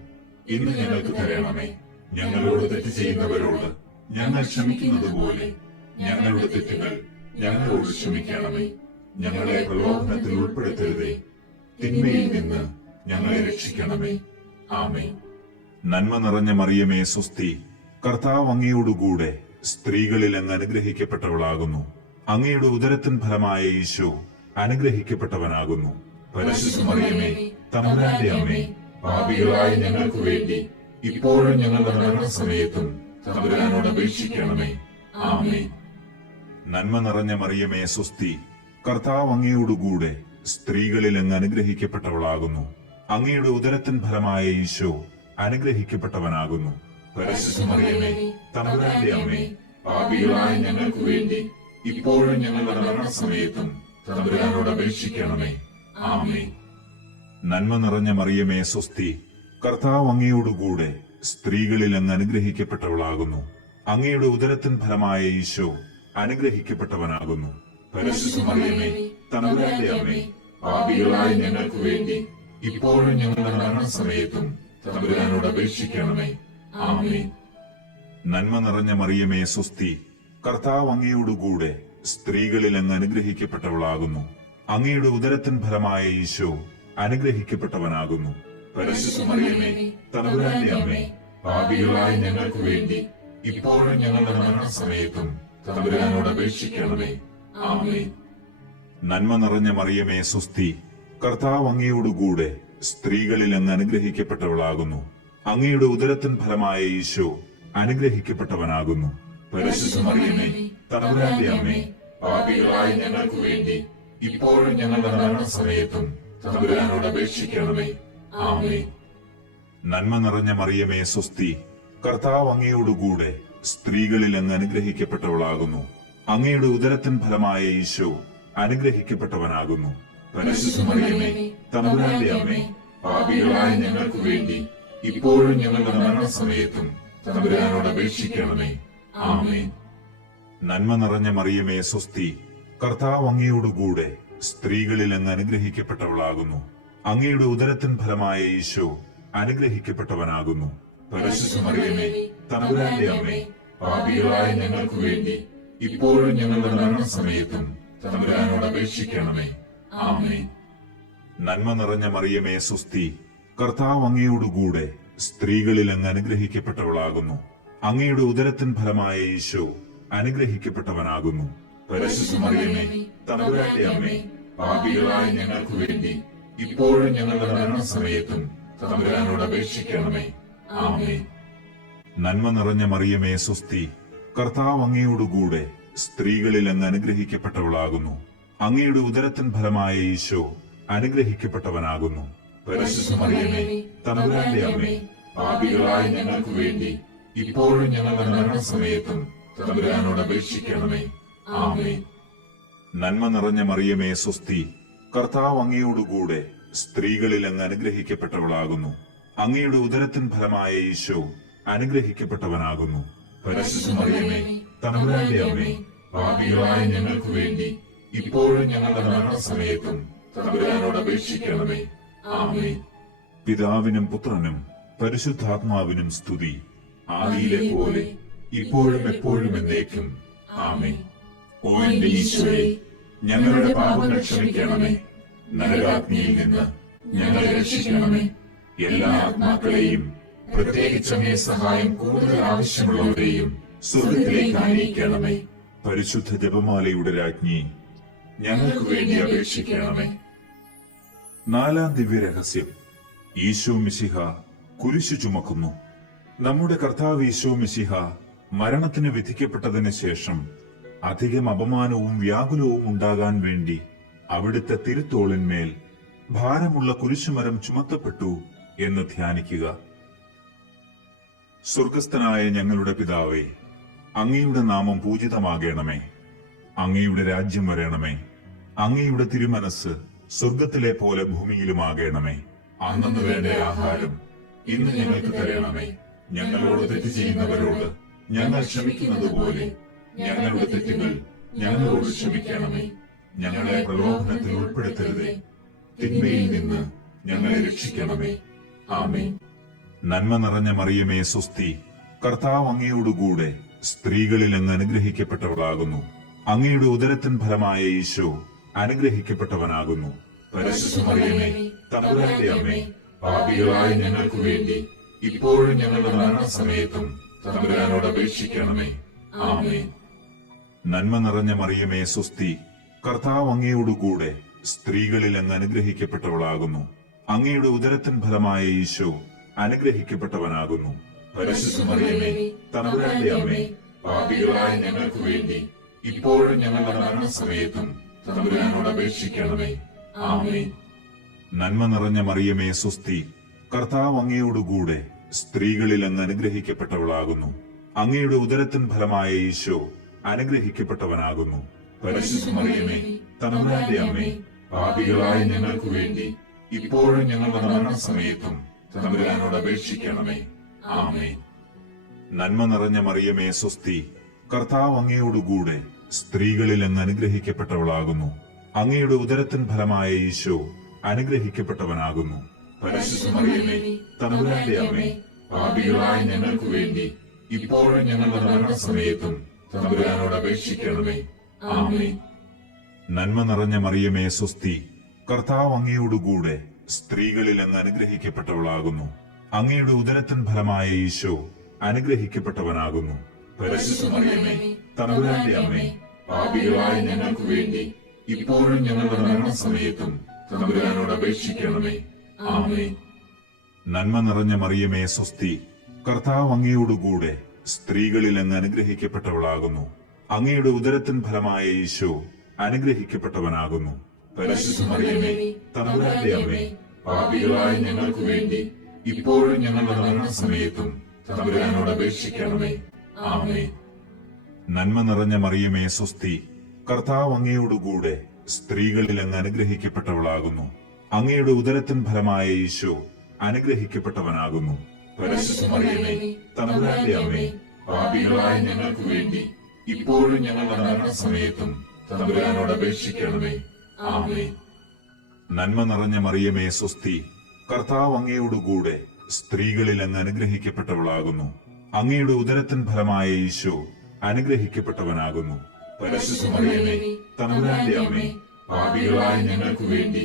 ഇന്ന് ഞങ്ങൾക്ക് തരണമേ. ഞങ്ങളോട് തെറ്റ് ചെയ്യുന്നവരോട് ഞങ്ങൾ ക്ഷമിക്കുന്നത് പോലെ ഞങ്ങളുടെ തെറ്റുകൾ ഞങ്ങളോട് ക്ഷമിക്കണമേ. ഞങ്ങളെ പ്രലോഭനത്തിൽ ഉൾപ്പെടുത്തരുതേ, തിന്മയിൽ നിന്ന് ഞങ്ങളെ രക്ഷിക്കണമേ. ആമേൻ. നന്മ നിറഞ്ഞ മറിയമേ സ്വസ്തി, കർത്താവ് അങ്ങയോടുകൂടെ സ്ത്രീകളിൽ അങ്ങ് അനുഗ്രഹിക്കപ്പെട്ടവളാകുന്നു. അങ്ങയുടെ ഉദരത്തിൻ ഫലമായ ഈശോ അനുഗ്രഹിക്കപ്പെട്ടവനാകുന്നു. പരിശുദ്ധ മറിയമേ, തമ്പുരാന്റെ അമ്മേ, പാപികളായ ഞങ്ങൾക്ക് വേണ്ടി ഇപ്പോഴും ഞങ്ങളുടെ മരണസമയത്തും തമ്പുരാനോട് അപേക്ഷിക്കണമേ. ആമേൻ. നന്മ നിറഞ്ഞ മറിയമേ സ്വസ്തി, കർത്താവ് അങ്ങയോടുകൂടെ സ്ത്രീകളിൽ അങ്ങ് അനുഗ്രഹിക്കപ്പെട്ടവളാകുന്നു. അങ്ങയുടെ ഉദരത്തിൻ ഫലമായ ഈശോ അനുഗ്രഹിക്കപ്പെട്ടവനാകുന്നു. പരിശുദ്ധ മറിയമേ, തമ്പുരാന്റെ അമ്മേ, പാപികളായ ഞങ്ങൾക്ക് വേണ്ടി ഇപ്പോഴും ഞങ്ങളുടെ മരണസമയത്തും തമ്പുരാനോട് അപേക്ഷിക്കണമേ. ആമേൻ. നന്മ നിറഞ്ഞ മറിയമേ സ്വസ്തി, കർത്താവ് അങ്ങയോടുകൂടെ സ്ത്രീകളിൽ അങ്ങ് അനുഗ്രഹിക്കപ്പെട്ടവളാകുന്നു. അങ്ങയുടെ ഉദരത്തിൻ ഫലമായ ഈശോ അനുഗ്രഹിക്കപ്പെട്ടവനാകുന്നു. പരിശുദ്ധ മറിയമേ, തമ്പുരാന്റെ അമ്മേ, പാപികളായ ഞങ്ങൾക്ക് വേണ്ടി ഇപ്പോഴും ഞങ്ങളുടെ മരണസമയത്തും തമ്പുരാനോട് അപേക്ഷിക്കണമേ. ആമേൻ. നന്മ നിറഞ്ഞ മറിയമേ സ്വസ്തി, കർത്താവ് അങ്ങയോടുകൂടെ സ്ത്രീകളിൽ അങ്ങ് അനുഗ്രഹിക്കപ്പെട്ടവളാകുന്നു. അങ്ങയുടെ ഉദരത്തിൻ ഫലമായ ഈശോ അനുഗ്രഹിക്കപ്പെട്ടവനാകുന്നു. പരിശുദ്ധ മറിയമേ തമ്പുരാന്റെ അമ്മേ, പാപികളായ ഞങ്ങൾക്ക് വേണ്ടി ഇപ്പോഴും ഞങ്ങളുടെ മരണസമയത്തും തമ്പുരാനോട് അപേക്ഷിക്കണമേ. ആമേൻ. നന്മ നിറഞ്ഞ മറിയമേ സ്വസ്തി, കർത്താവ് അങ്ങയോടുകൂടെ സ്ത്രീകളിൽ അങ്ങ് അനുഗ്രഹിക്കപ്പെട്ടവളാകുന്നു. അങ്ങയുടെ ഉദരത്തിൻ ഫലമായ ഈശോ അനുഗ്രഹിക്കപ്പെട്ടവനാകുന്നു. പരിശുദ്ധ മറിയമേ തമ്പുരാന്റെ അമ്മേ, പാപികളായ ഞങ്ങൾക്ക് വേണ്ടി ഇപ്പോഴും ഞങ്ങളുടെ മരണസമയത്തും തമ്പുരാനോട് അപേക്ഷിക്കണമേ. ആമേൻ. നന്മ നിറഞ്ഞ മറിയമേ സ്വസ്തി, കർത്താവ് അങ്ങയോടുകൂടെ സ്ത്രീകളിൽ അങ്ങ് അനുഗ്രഹിക്കപ്പെട്ടവളാകുന്നു. അങ്ങയുടെ ഉദരത്തിൻ ഫലമായ ഈശോ അനുഗ്രഹിക്കപ്പെട്ടവനാകുന്നു. പരിശുദ്ധ മറിയമേ തമ്പുരാന്റെ അമ്മേ, പാപികളായ ഞങ്ങൾക്ക് വേണ്ടി ഇപ്പോഴും ഞങ്ങളുടെ മരണസമയത്തും തമ്പുരാനോട് അപേക്ഷിക്കണമേ. ആമേൻ. നന്മ നിറഞ്ഞ മറിയമേ സ്വസ്തി, കർത്താവ് അങ്ങയോടുകൂടെ സ്ത്രീകളിൽ അങ്ങ് അനുഗ്രഹിക്കപ്പെട്ടവളാകുന്നു. അങ്ങയുടെ ഉദരത്തിൻ ഫലമായ ഈശോ അനുഗ്രഹിക്കപ്പെട്ടവനാകുന്നു. പരിശുദ്ധ മറിയമേ തമ്പുരാന്റെ അമ്മേ, പാപികളായ ഞങ്ങൾക്ക് വേണ്ടി ഇപ്പോഴും ഞങ്ങളുടെ മരണസമയത്തും തമ്പുരാനോട് അപേക്ഷിക്കണമേ. ആമേൻ. നന്മ നിറഞ്ഞ മറിയമേ സ്വസ്തി, കർത്താവ് അങ്ങയോടുകൂടെ സ്ത്രീകളിൽ അങ്ങ് അനുഗ്രഹിക്കപ്പെട്ടവളാകുന്നു. അങ്ങയുടെ ഉദരത്തിൻ ഫലമായ ഈശോ അനുഗ്രഹിക്കപ്പെട്ടവനാകുന്നു. പരിശുദ്ധ മറിയമേ തമ്പുരാന്റെ അമ്മേ, പാപികളായ ഞങ്ങൾക്ക് വേണ്ടി ഇപ്പോഴും ഞങ്ങളുടെ മരണസമയത്തും തമ്പുരാനോട് അപേക്ഷിക്കണമേ. ആമേൻ. നന്മ നിറഞ്ഞ മറിയമേ സ്വസ്തി, കർത്താവ് അങ്ങയോടുകൂടെ സ്ത്രീകളിൽ അങ്ങ് അനുഗ്രഹിക്കപ്പെട്ടവളാകുന്നു. അങ്ങയുടെ ഉദരത്തിൻ ഫലമായ ഈശോ അനുഗ്രഹിക്കപ്പെട്ടവനാകുന്നു. പരിശുദ്ധ മറിയമേ തമ്പുരാന്റെ അമ്മേ, പാപികളായ ഞങ്ങൾക്ക് വേണ്ടി ഇപ്പോഴും ഞങ്ങളുടെ മരണസമയത്തും തമ്പുരാനോട് അപേക്ഷിക്കണമേ. ആമേൻ. നന്മ നിറഞ്ഞ മറിയമേ സ്വസ്തി, കർത്താവ് അങ്ങയോടുകൂടെ സ്ത്രീകളിൽ അങ്ങ് അനുഗ്രഹിക്കപ്പെട്ടവളാകുന്നു. അങ്ങയുടെ ഉദരത്തിൻ ഫലമായ ഈശോ അനുഗ്രഹിക്കപ്പെട്ടവനാകുന്നു. പരിശുദ്ധ മറിയമേ തമ്പുരാന്റെ അമ്മേ, പാപികളായ ഞങ്ങൾക്ക് വേണ്ടി ഇപ്പോഴും ഞങ്ങളുടെ മരണസമയത്തും തമ്പുരാനോട് അപേക്ഷിക്കണമേ. ആമേൻ. പിതാവിനും പുത്രനും പരിശുദ്ധാത്മാവിനും സ്തുതി, ആദിയിലെ പോലെ ഇപ്പോഴും എപ്പോഴും എന്നേക്കും. ആമേൻ. ഓ എന്റെ ഈശോയെ, ഞങ്ങളുടെ പാപങ്ങൾ ക്ഷമിക്കണമേ. നരകാഗ്നിയിൽ നിന്ന് ഞങ്ങളെ രക്ഷിക്കണമേ. എല്ലാ ആത്മാക്കളെയും, പ്രത്യേകിച്ച് അങ്ങേ സഹായം കൂടുതൽ ആവശ്യമുള്ളവരെയും സ്വർഗത്തിലേക്ക് ആനയിക്കണമേ. പരിശുദ്ധ ജപമാലയുടെ രാജ്ഞി, ഞങ്ങൾക്ക് വേണ്ടി അപേക്ഷിക്കണമേ. നാലാം ദിവ്യരഹസ്യം, ഈശോ മിശിഹ കുരിശു ചുമക്കുന്നു. നമ്മുടെ കർത്താവ് ഈശോ മിശിഹ മരണത്തിന് വിധിക്കപ്പെട്ടതിന് ശേഷം അധികം അപമാനവും വ്യാകുലവും ഉണ്ടാകാൻ വേണ്ടി അവിടുത്തെ തിരുത്തോളിന്മേൽ ഭാരമുള്ള കുരിശുമരം ചുമത്തപ്പെട്ടു എന്ന് ധ്യാനിക്കുക. സ്വർഗസ്ഥനായ ഞങ്ങളുടെ പിതാവേ, അങ്ങയുടെ നാമം പൂജിതമാകണമേ. അങ്ങയുടെ രാജ്യം വരണമേ. അങ്ങയുടെ തിരുമനസ് സ്വർഗത്തിലെ പോലെ ഭൂമിയിലുമാകണമേ. അന്നന്ന് വേണ്ട ആഹാരം ഇന്ന് ഞങ്ങൾക്ക് തരണമേ. ഞങ്ങളോട് തെറ്റ് ചെയ്യുന്നവരോട് ഞങ്ങൾ ക്ഷമിക്കുന്നത് പോലെ ഞങ്ങളുടെ തെറ്റുകൾ ഞങ്ങളോട് ക്ഷമിക്കണമേ. ഞങ്ങളെ പ്രലോഭനത്തിൽ ഉൾപ്പെടുത്തരുതേ, തിന്മയിൽ നിന്ന് ഞങ്ങളെ രക്ഷിക്കണമേ. ആമേൻ. നന്മ നിറഞ്ഞ മറിയമേ സ്വസ്തി, കർത്താവ് അങ്ങയോടുകൂടെ സ്ത്രീകളിൽ അങ്ങ് അനുഗ്രഹിക്കപ്പെട്ടവളാകുന്നു. അങ്ങയുടെ ഉദരത്തിൻ ഫലമായ ഈശോ അനുഗ്രഹിക്കപ്പെട്ടവനാകുന്നു. പരിശുദ്ധ മറിയമേ തമ്പുരാന്റെ അമ്മേ, പാപികളായ ഞങ്ങൾക്ക് വേണ്ടി ഇപ്പോഴും ഞങ്ങളുടെ മരണസമയത്തും തമ്പുരാനോട് അപേക്ഷിക്കണമേ. ആമേൻ. നന്മ നിറഞ്ഞ മറിയമേ സ്വസ്തി, കർത്താവ് അങ്ങയോടുകൂടെ സ്ത്രീകളിൽ അങ്ങ് അനുഗ്രഹിക്കപ്പെട്ടവളാകുന്നു. അങ്ങയുടെ ഉദരത്തിൻ ഫലമായ ഈശോ അനുഗ്രഹിക്കപ്പെട്ടവനാകുന്നു. പരിശുദ്ധ മറിയമേ തമ്പുരാന്റെ അമ്മേ, പാപികളായ ഞങ്ങൾക്ക് വേണ്ടി ഇപ്പോഴും ഞങ്ങളുടെ മരണസമയത്തും തമ്പുരാനോട് അപേക്ഷിക്കണമേ. ആമേൻ. നന്മ നിറഞ്ഞ മറിയമേ സ്വസ്തി, കർത്താവ് അങ്ങയോടുകൂടെ സ്ത്രീകളിൽ അങ്ങ് അനുഗ്രഹിക്കപ്പെട്ടവളാകുന്നു. അങ്ങയുടെ ഉദരത്തിൻ ഫലമായ ഈശോ അനുഗ്രഹിക്കപ്പെട്ടവനാകുന്നു. പരിശുദ്ധ മറിയമേ തമ്പുരാന്റെ അമ്മേ, പാപികളായ ഞങ്ങൾക്ക് വേണ്ടി ഇപ്പോഴും ഞങ്ങളുടെ മരണസമയത്തും തമ്പുരാനോട് അപേക്ഷിക്കണമേ. ആമേൻ. നന്മ നിറഞ്ഞ മറിയമേ സ്വസ്തി, കർത്താവ് അങ്ങയോടുകൂടെ സ്ത്രീകളിൽ അങ്ങ് അനുഗ്രഹിക്കപ്പെട്ടവളാകുന്നു. അങ്ങയുടെ ഉദരത്തിൻ ഫലമായ ഈശോ അനുഗ്രഹിക്കപ്പെട്ടവനാകുന്നു. പരിശുദ്ധ മറിയമേ തമ്പുരാന്റെ അമ്മേ, പാപികളായ ഞങ്ങൾക്ക് വേണ്ടി ഇപ്പോഴും ഞങ്ങളുടെ മരണസമയത്തും തമ്പുരാനോട് അപേക്ഷിക്കണമേ. ആമേൻ. നന്മ നിറഞ്ഞ മറിയമേ സ്വസ്തി, കർത്താവ് അങ്ങയോടുകൂടെ സ്ത്രീകളിൽ അങ്ങ് അനുഗ്രഹിക്കപ്പെട്ടവളാകുന്നു. അങ്ങയുടെ ഉദരത്തിൻ ഫലമായ ഈശോ അനുഗ്രഹിക്കപ്പെട്ടവനാകുന്നു. പരിശുദ്ധ മറിയമേ, തമ്പുരാന്റെ അമ്മേ, പാപികളായ ഞങ്ങൾക്ക് വേണ്ടി ഇപ്പോഴും ഞങ്ങളുടെ മരണസമയത്തും തമ്പുരാനോട് അപേക്ഷിക്കണമേ. ആമേൻ. നന്മ നിറഞ്ഞ മറിയമേ സ്വസ്തി, കർത്താവ് അങ്ങയോടുകൂടെ സ്ത്രീകളിൽ അങ്ങ് അനുഗ്രഹിക്കപ്പെട്ടവളാകുന്നു. അങ്ങയുടെ ഉദരത്തിൻ ഫലമായ ഈശോ അനുഗ്രഹിക്കപ്പെട്ടവനാകുന്നു. പരിശുദ്ധ മറിയമേ, തമ്പുരാന്റെ അമ്മേ, പാപികളായ ഞങ്ങൾക്ക് വേണ്ടി ഇപ്പോഴും ഞങ്ങളുടെ മരണസമയത്തും തമ്പുരാനോട് അപേക്ഷിക്കണമേ. ആമേൻ. നന്മ നിറഞ്ഞ മറിയമേ സ്വസ്തി, കർത്താവ് അങ്ങയോടുകൂടെ സ്ത്രീകളിൽ അങ്ങ് അനുഗ്രഹിക്കപ്പെട്ടവളാകുന്നു. അങ്ങയുടെ ഉദരത്തിൻ ഫലമായ ഈശോ അനുഗ്രഹിക്കപ്പെട്ടവനാകുന്നു. പരിശുദ്ധ മറിയമേ, തമ്പുരാന്റെ അമ്മേ, പാപികളായ ഞങ്ങൾക്ക് വേണ്ടി ഇപ്പോഴും ഞങ്ങളുടെ മരണസമയത്തും തമ്പുരാനോട് അപേക്ഷിക്കണമേ. ആമേൻ. നന്മ നിറഞ്ഞ മറിയമേ സ്വസ്തി, കർത്താവ് അങ്ങയോടുകൂടെ സ്ത്രീകളിൽ അങ്ങ് അനുഗ്രഹിക്കപ്പെട്ടവളാകുന്നു. അങ്ങയുടെ ഉദരത്തിൻ ഫലമായ ഈശോ അനുഗ്രഹിക്കപ്പെട്ടവനാകുന്നു. പരിശുദ്ധ മറിയമേ, തമ്പുരാന്റെ അമ്മേ, പാപികളായ ഞങ്ങൾക്ക് വേണ്ടി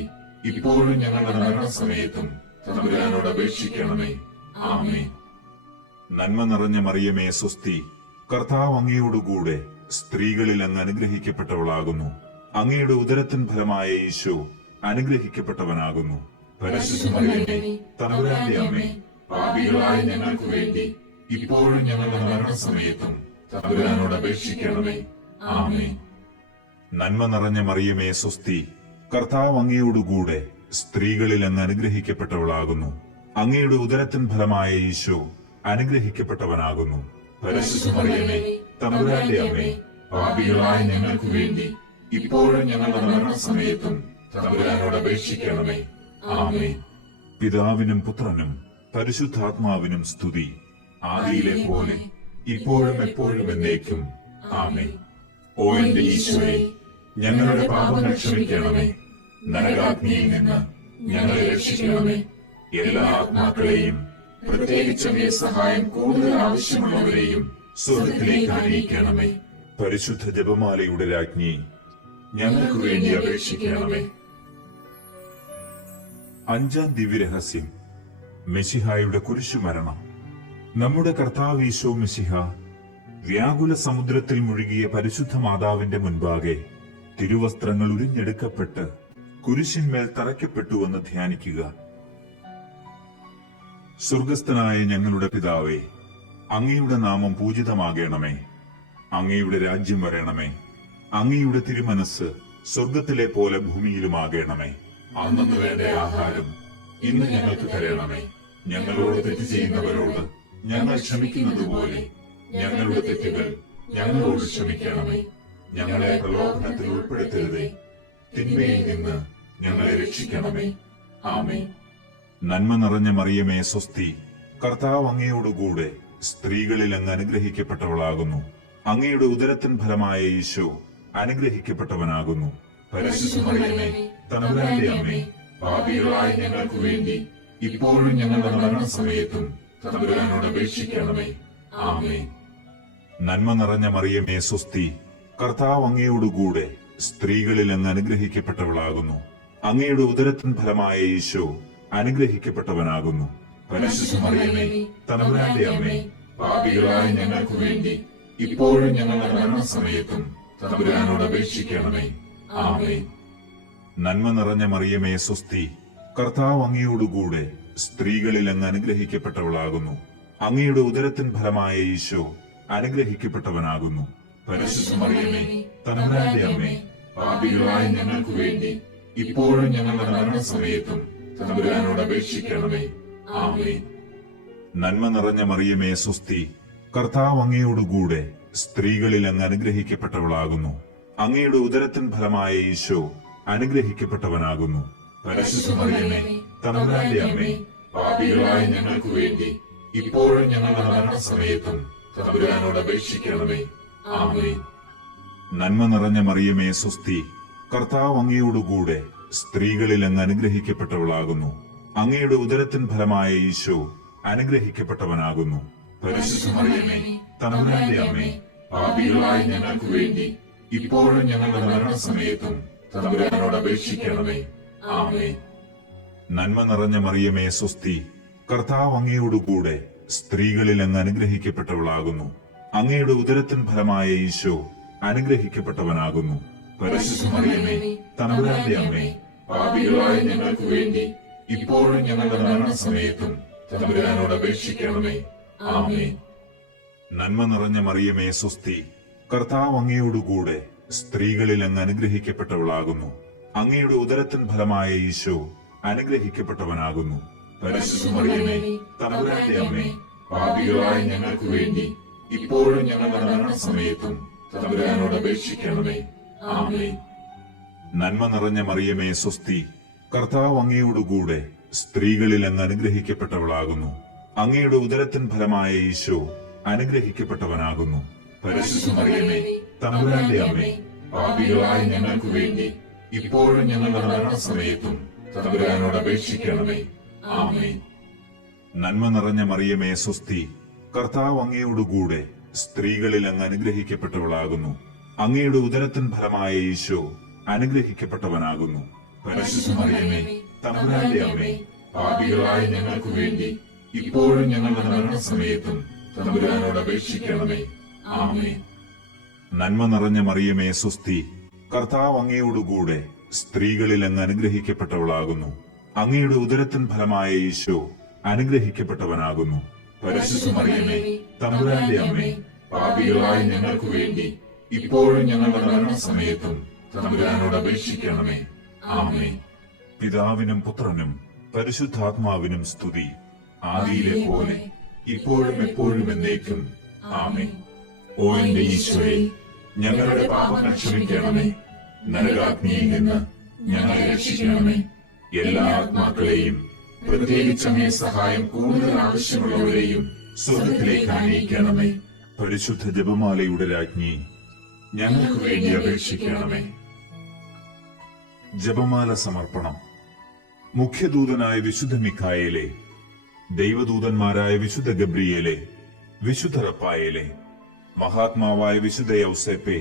ഇപ്പോഴും ഞങ്ങളുടെ മരണസമയത്തും തമ്പുരാനോട് അപേക്ഷിക്കണമേ. ആമേൻ. നന്മ നിറഞ്ഞ മറിയമേ സ്വസ്തി, കർത്താവ് അങ്ങയോടുകൂടെ സ്ത്രീകളിൽ അങ്ങ് അനുഗ്രഹിക്കപ്പെട്ടവളാകുന്നു. അങ്ങയുടെ ഉദരത്തിൻ ഫലമായ ഈശോ അനുഗ്രഹിക്കപ്പെട്ടവനാകുന്നു. പരിശുദ്ധ മറിയമേ, തമ്പുരാന്റെ അമ്മേ, പാപികളായ ഞങ്ങൾക്ക് വേണ്ടി ഇപ്പോഴും ഞങ്ങളുടെ മരണസമയത്തും തമ്പുരാനോട് അപേക്ഷിക്കണമേ. ആമേൻ. നന്മ നിറഞ്ഞ മറിയമേ സ്വസ്തി, കർത്താവ് അങ്ങയോടുകൂടെ സ്ത്രീകളിൽ അങ്ങ് അനുഗ്രഹിക്കപ്പെട്ടവളാകുന്നു. അങ്ങയുടെ ഉദരത്തിൻ ഫലമായ ഈശോ അനുഗ്രഹിക്കപ്പെട്ടവനാകുന്നു. പരിശുദ്ധ മറിയമേ, തമ്പുരാന്റെ അമ്മേ, പാപികളായ ഞങ്ങൾക്ക് വേണ്ടി ഇപ്പോഴും ഞങ്ങളുടെ മരണസമയത്തും തമ്പുരാനോട് അപേക്ഷിക്കണമേ. ആമേൻ. പിതാവിനും പുത്രനും പരിശുദ്ധാത്മാവിനും സ്തുതി, ആദിയിലെ പോലെ ഇപ്പോഴും എപ്പോഴും എന്നേക്കും. ആമേൻ. ഓ എന്റെ ഈശോയെ, ഞങ്ങളുടെ പാപങ്ങൾ ക്ഷമിക്കണമേ. നരകാഗ്നിയിൽ നിന്ന് ഞങ്ങളെ രക്ഷിക്കണമേ. എല്ലാ ആത്മാക്കളെയും, പ്രത്യേകിച്ച് അങ്ങേ സഹായം കൂടുതൽ ആവശ്യമുള്ളവരെയും സ്വർഗ്ഗത്തിലേക്ക് ആനയിക്കണമേ. പരിശുദ്ധ ജപമാലയുടെ രാജ്ഞി, ഞങ്ങൾക്ക് വേണ്ടി അപേക്ഷിക്കണമേ. അഞ്ചാം ദിവ്യരഹസ്യം, മെശിഹായുടെ കുരിശുമരണം. നമ്മുടെ കർത്താവ് ഈശോ മെശിഹ വ്യാകുല സമുദ്രത്തിൽ മുഴുകിയ പരിശുദ്ധ മാതാവിന്റെ മുൻപാകെ തിരുവസ്ത്രങ്ങൾ ഉരിഞ്ഞെടുക്കപ്പെട്ട് കുരിശിന്മേൽ തറയ്ക്കപ്പെട്ടുവെന്ന് ധ്യാനിക്കുക. സ്വർഗസ്ഥനായ ഞങ്ങളുടെ പിതാവേ, അങ്ങയുടെ നാമം പൂജിതമാകണമേ. അങ്ങയുടെ രാജ്യം വരണമേ. അങ്ങയുടെ തിരുമനസ് സ്വർഗത്തിലെ പോലെ ഭൂമിയിലുമാകണമേ. അന്നു വേണ്ട ആഹാരം ഇന്ന് ഞങ്ങൾക്ക് തരണമേ. ഞങ്ങളോട് തെറ്റ് ചെയ്യുന്നവരോട് ഞങ്ങൾ ക്ഷമിക്കുന്നത് പോലെ ഞങ്ങളുടെ തെറ്റുകൾ ഞങ്ങളോട് ക്ഷമിക്കണമേ. ഞങ്ങളെ പ്രലോഭനത്തിൽ ഉൾപ്പെടുത്തരുതേ, തിന്മയിൽ നിന്ന് ഞങ്ങളെ രക്ഷിക്കണമേ. ആമേൻ. നന്മ നിറഞ്ഞ മറിയമേ സ്വസ്തി, കർത്താവ് അങ്ങയോടുകൂടെ സ്ത്രീകളിൽ അങ്ങ് അനുഗ്രഹിക്കപ്പെട്ടവളാകുന്നു. അങ്ങയുടെ ഉദരത്തിൻ ഫലമായ ഈശോ അനുഗ്രഹിക്കപ്പെട്ടവനാകുന്നു. പരിശുദ്ധ മറിയമേ, തമ്പുരാന്റെ അമ്മേ, പാപികളായ ഞങ്ങൾക്ക് വേണ്ടി ഇപ്പോഴും ഞങ്ങളുടെ മരണസമയത്തും തമ്പുരാനോട് അപേക്ഷിക്കണമേ. ആമേൻ. നന്മ നിറഞ്ഞ മറിയമേ സ്വസ്തി, കർത്താവ് അങ്ങയോടുകൂടെ സ്ത്രീകളിൽ അങ്ങ് അനുഗ്രഹിക്കപ്പെട്ടവളാകുന്നു. അങ്ങയുടെ ഉദരത്തിൻ ഫലമായ ഈശോ അനുഗ്രഹിക്കപ്പെട്ടവനാകുന്നു. പരിശുദ്ധ മറിയമേ, തമ്പുരാന്റെ അമ്മേ, പാപികളായ ഞങ്ങൾക്ക് വേണ്ടി ഇപ്പോഴും ഞങ്ങളുടെ മരണസമയത്തും തമ്പുരാനോട് അപേക്ഷിക്കണമേ. ആമേൻ. നന്മ നിറഞ്ഞ മറിയമേ സ്വസ്തി, കർത്താവ് അങ്ങയോടുകൂടെ സ്ത്രീകളിൽ അങ്ങ് അനുഗ്രഹിക്കപ്പെട്ടവളാകുന്നു. അങ്ങയുടെ ഉദരത്തിൻ ഫലമായ ഈശോ അനുഗ്രഹിക്കപ്പെട്ടവനാകുന്നു. പരിശുദ്ധ മറിയമേ, തമ്പുരാന്റെ അമ്മേ, പാപികളായ ഞങ്ങൾക്ക് വേണ്ടി ഇപ്പോഴും ഞങ്ങളുടെ മരണസമയത്തും തമ്പുരാനോട് അപേക്ഷിക്കണമേ. ആമേൻ. നന്മ നിറഞ്ഞ മറിയമേ സ്വസ്തി, കർത്താവ് അങ്ങയോടുകൂടെ സ്ത്രീകളിൽ അങ്ങ് അനുഗ്രഹിക്കപ്പെട്ടവളാകുന്നു. അങ്ങയുടെ ഉദരത്തിൻ ഫലമായ ഈശോ അനുഗ്രഹിക്കപ്പെട്ടവനാകുന്നു. പരിശുദ്ധ മറിയമേ, തമ്പുരാന്റെ അമ്മേ, പാപികളായ ഞങ്ങൾക്ക് വേണ്ടി ഇപ്പോഴും ഞങ്ങളുടെ മരണസമയത്തും തമ്പുരാനോട് അപേക്ഷിക്കണമേ. ആമേൻ. നന്മ നിറഞ്ഞ മറിയമേ സ്വസ്തി, കർത്താവ് അങ്ങയോടുകൂടെ സ്ത്രീകളിൽ അങ്ങ് അനുഗ്രഹിക്കപ്പെട്ടവളാകുന്നു. അങ്ങയുടെ ഉദരത്തിൻ ഫലമായ ഈശോ അനുഗ്രഹിക്കപ്പെട്ടവനാകുന്നു. പരിശുദ്ധ മറിയമേ, തമ്പുരാന്റെ അമ്മേ, പാപികളായ ഞങ്ങൾക്ക് വേണ്ടി ഇപ്പോഴും ഞങ്ങളുടെ മരണസമയത്തും തമ്പുരാനോട് അപേക്ഷിക്കണമേ. ആമേൻ. നന്മ നിറഞ്ഞ മറിയമേ സ്വസ്തി, കർത്താവ് അങ്ങയോടുകൂടെ സ്ത്രീകളിൽ അങ്ങ് അനുഗ്രഹിക്കപ്പെട്ടവളാകുന്നു. അങ്ങയുടെ ഉദരത്തിൻ ഫലമായ ഈശോ അനുഗ്രഹിക്കപ്പെട്ടവനാകുന്നു. പരിശുദ്ധ മറിയമേ, തമ്പുരാന്റെ അമ്മേ, പാപികളായ ഞങ്ങൾക്ക് വേണ്ടി ഇപ്പോഴും ഞങ്ങളുടെ മരണസമയത്തും തമ്പുരാനോട് അപേക്ഷിക്കണമേ. ആമേൻ. നന്മ നിറഞ്ഞ മറിയമേ സ്വസ്തി, കർത്താവ് അങ്ങയോടുകൂടെ സ്ത്രീകളിൽ അങ്ങ് അനുഗ്രഹിക്കപ്പെട്ടവളാകുന്നു. അങ്ങയുടെ ഉദരത്തിൻ ഫലമായ ഈശോ അനുഗ്രഹിക്കപ്പെട്ടവനാകുന്നു. പരിശുദ്ധ മറിയമേ, തമ്പുരാന്റെ അമ്മേ, പാപികളായ ഞങ്ങൾക്ക് വേണ്ടി ഇപ്പോഴും ഞങ്ങളുടെ മരണസമയത്തും തമ്പുരാനോട് അപേക്ഷിക്കണമേ. ആമേൻ. നന്മ നിറഞ്ഞ മറിയമേ സ്വസ്തി, കർത്താവ് അങ്ങയോടുകൂടെ സ്ത്രീകളിൽ അങ്ങ് അനുഗ്രഹിക്കപ്പെട്ടവളാകുന്നു. അങ്ങയുടെ ഉദരത്തിൻ ഫലമായ ഈശോ അനുഗ്രഹിക്കപ്പെട്ടവനാകുന്നു. പരിശുദ്ധ മറിയമേ, തമ്പുരാന്റെ അമ്മേ, പാപികളായ ഞങ്ങൾക്ക് വേണ്ടി ഇപ്പോഴും ഞങ്ങളുടെ മരണസമയത്തും തമ്പുരാനോട് അപേക്ഷിക്കണമേ. ആമേൻ. നന്മ നിറഞ്ഞ മറിയമേ സ്വസ്തി, കർത്താവ് അങ്ങയോടുകൂടെ സ്ത്രീകളിൽ അങ്ങ് അനുഗ്രഹിക്കപ്പെട്ടവളാകുന്നു. അങ്ങയുടെ ഉദരത്തിൻ ഫലമായ ഈശോ അനുഗ്രഹിക്കപ്പെട്ടവനാകുന്നു. പരിശുദ്ധ മറിയമേ, തമ്പുരാന്റെ അമ്മേ, പാപികളായ ഞങ്ങൾക്ക് വേണ്ടി ഇപ്പോഴും ഞങ്ങളുടെ മരണസമയത്തും തമ്പുരാനോട് അപേക്ഷിക്കണമേ. ആമേൻ. നന്മ നിറഞ്ഞ മറിയമേ സ്വസ്തി, കർത്താവ് അങ്ങയോടുകൂടെ സ്ത്രീകളിൽ അങ്ങ് അനുഗ്രഹിക്കപ്പെട്ടവളാകുന്നു. അങ്ങയുടെ ഉദരത്തിൻ ഫലമായ ഈശോ അനുഗ്രഹിക്കപ്പെട്ടവനാകുന്നു. പരിശുദ്ധ മറിയമേ, തമ്പുരാന്റെ അമ്മേ, പാപികളായ ഞങ്ങൾക്ക് വേണ്ടി ഇപ്പോഴും ഞങ്ങളുടെ മരണസമയത്തും തമ്പുരാനോട് അപേക്ഷിക്കണമേ. ആമേൻ. പിതാവിനും പുത്രനും പരിശുദ്ധാത്മാവിനും സ്തുതി, ആദിയിലെ പോലെ ഇപ്പോഴും എപ്പോഴും എന്നേക്കും. ആമേൻ. ഓ എന്റെ ഈശോയെ, ഞങ്ങളുടെ പാപങ്ങൾ ക്ഷമിക്കണമേ. നരകാഗ്നിയിൽ നിന്ന് ഞങ്ങളെ രക്ഷിക്കണമേ. എല്ലാ ആത്മാക്കളെയും, പ്രത്യേകിച്ച് അങ്ങേ സഹായം കൂടുതൽ ആവശ്യമുള്ളവരെയും സ്വർഗ്ഗത്തിലേക്ക് ആനയിക്കണമേ. പരിശുദ്ധ ജപമാലയുടെ രാജ്ഞി, ഞങ്ങൾക്ക് വേണ്ടി അപേക്ഷിക്കണമേ. ജപമാല സമർപ്പണം. മുഖ്യദൂതനായ വിശുദ്ധ മിഖായേലെ, ദൈവദൂതന്മാരായ വിശുദ്ധ ഗബ്രിയേലെ, വിശുദ്ധ റഫായേലെ, മഹാത്മാവായ വിശുദ്ധ യൗസേപ്പെ,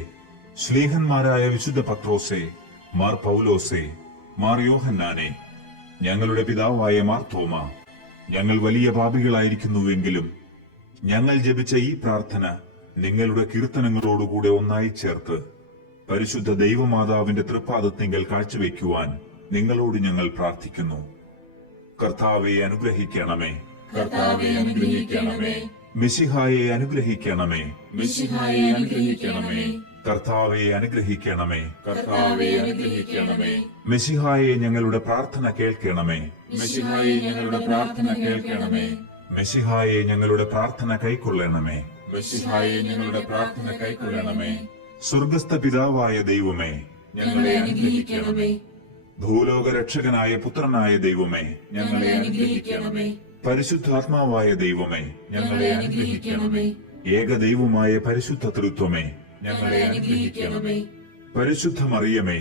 ശ്ലീഹന്മാരായ വിശുദ്ധ പത്രോസെ, മാർ പൗലോസെ, മാർ യോഹന്നാനെ, ഞങ്ങളുടെ പിതാവായ മാർ തോമ, ഞങ്ങൾ വലിയ പാപികളായിരിക്കുന്നുവെങ്കിലും ഞങ്ങൾ ജപിച്ച ഈ പ്രാർത്ഥന നിങ്ങളുടെ കീർത്തനങ്ങളോടുകൂടെ ഒന്നായി ചേർത്ത് പരിശുദ്ധ ദൈവമാതാവിന്റെ തൃപ്പാദത്തിങ്കൽ കാഴ്ചവെക്കുവാൻ നിങ്ങളോട് ഞങ്ങൾ പ്രാർത്ഥിക്കുന്നു. കർത്താവെ അനുഗ്രഹിക്കണമേ. കർത്താവെ അനുഗ്രഹിക്കണമേ. മിശിഹായെ അനുഗ്രഹിക്കണമേ. മിശിഹായെ അനുഗ്രഹിക്കണമേ. കർത്താവെ അനുഗ്രഹിക്കണമേ. കർത്താവെ അനുഗ്രഹിക്കണമേ. മിശിഹായെ ഞങ്ങളുടെ പ്രാർത്ഥന കേൾക്കണമേ. മിശിഹായെ ഞങ്ങളുടെ പ്രാർത്ഥന കേൾക്കണമേ. മിശിഹായെ ഞങ്ങളുടെ പ്രാർത്ഥന കൈക്കൊള്ളണമേ. മിശിഹായെ ഞങ്ങളുടെ പ്രാർത്ഥന കൈക്കൊള്ളണമേ. സ്വർഗസ്ഥ പിതാവായ ദൈവമേ, ഞങ്ങളെ അനുഗ്രഹിക്കണമേ. ഭൂലോക രക്ഷകനായ പുത്രനായ ദൈവമേ, ഞങ്ങളെ അനുഗ്രഹിക്കണമേ. പരിശുദ്ധാത്മാവായ ദൈവമേ, ഞങ്ങളെ അനുഗ്രഹിക്കണമേ. ഏകദൈവമായ പരിശുദ്ധ തൃത്വമേ, ഞങ്ങളെ അനുഗ്രഹിക്കണമേ. പരിശുദ്ധ മറിയമേ,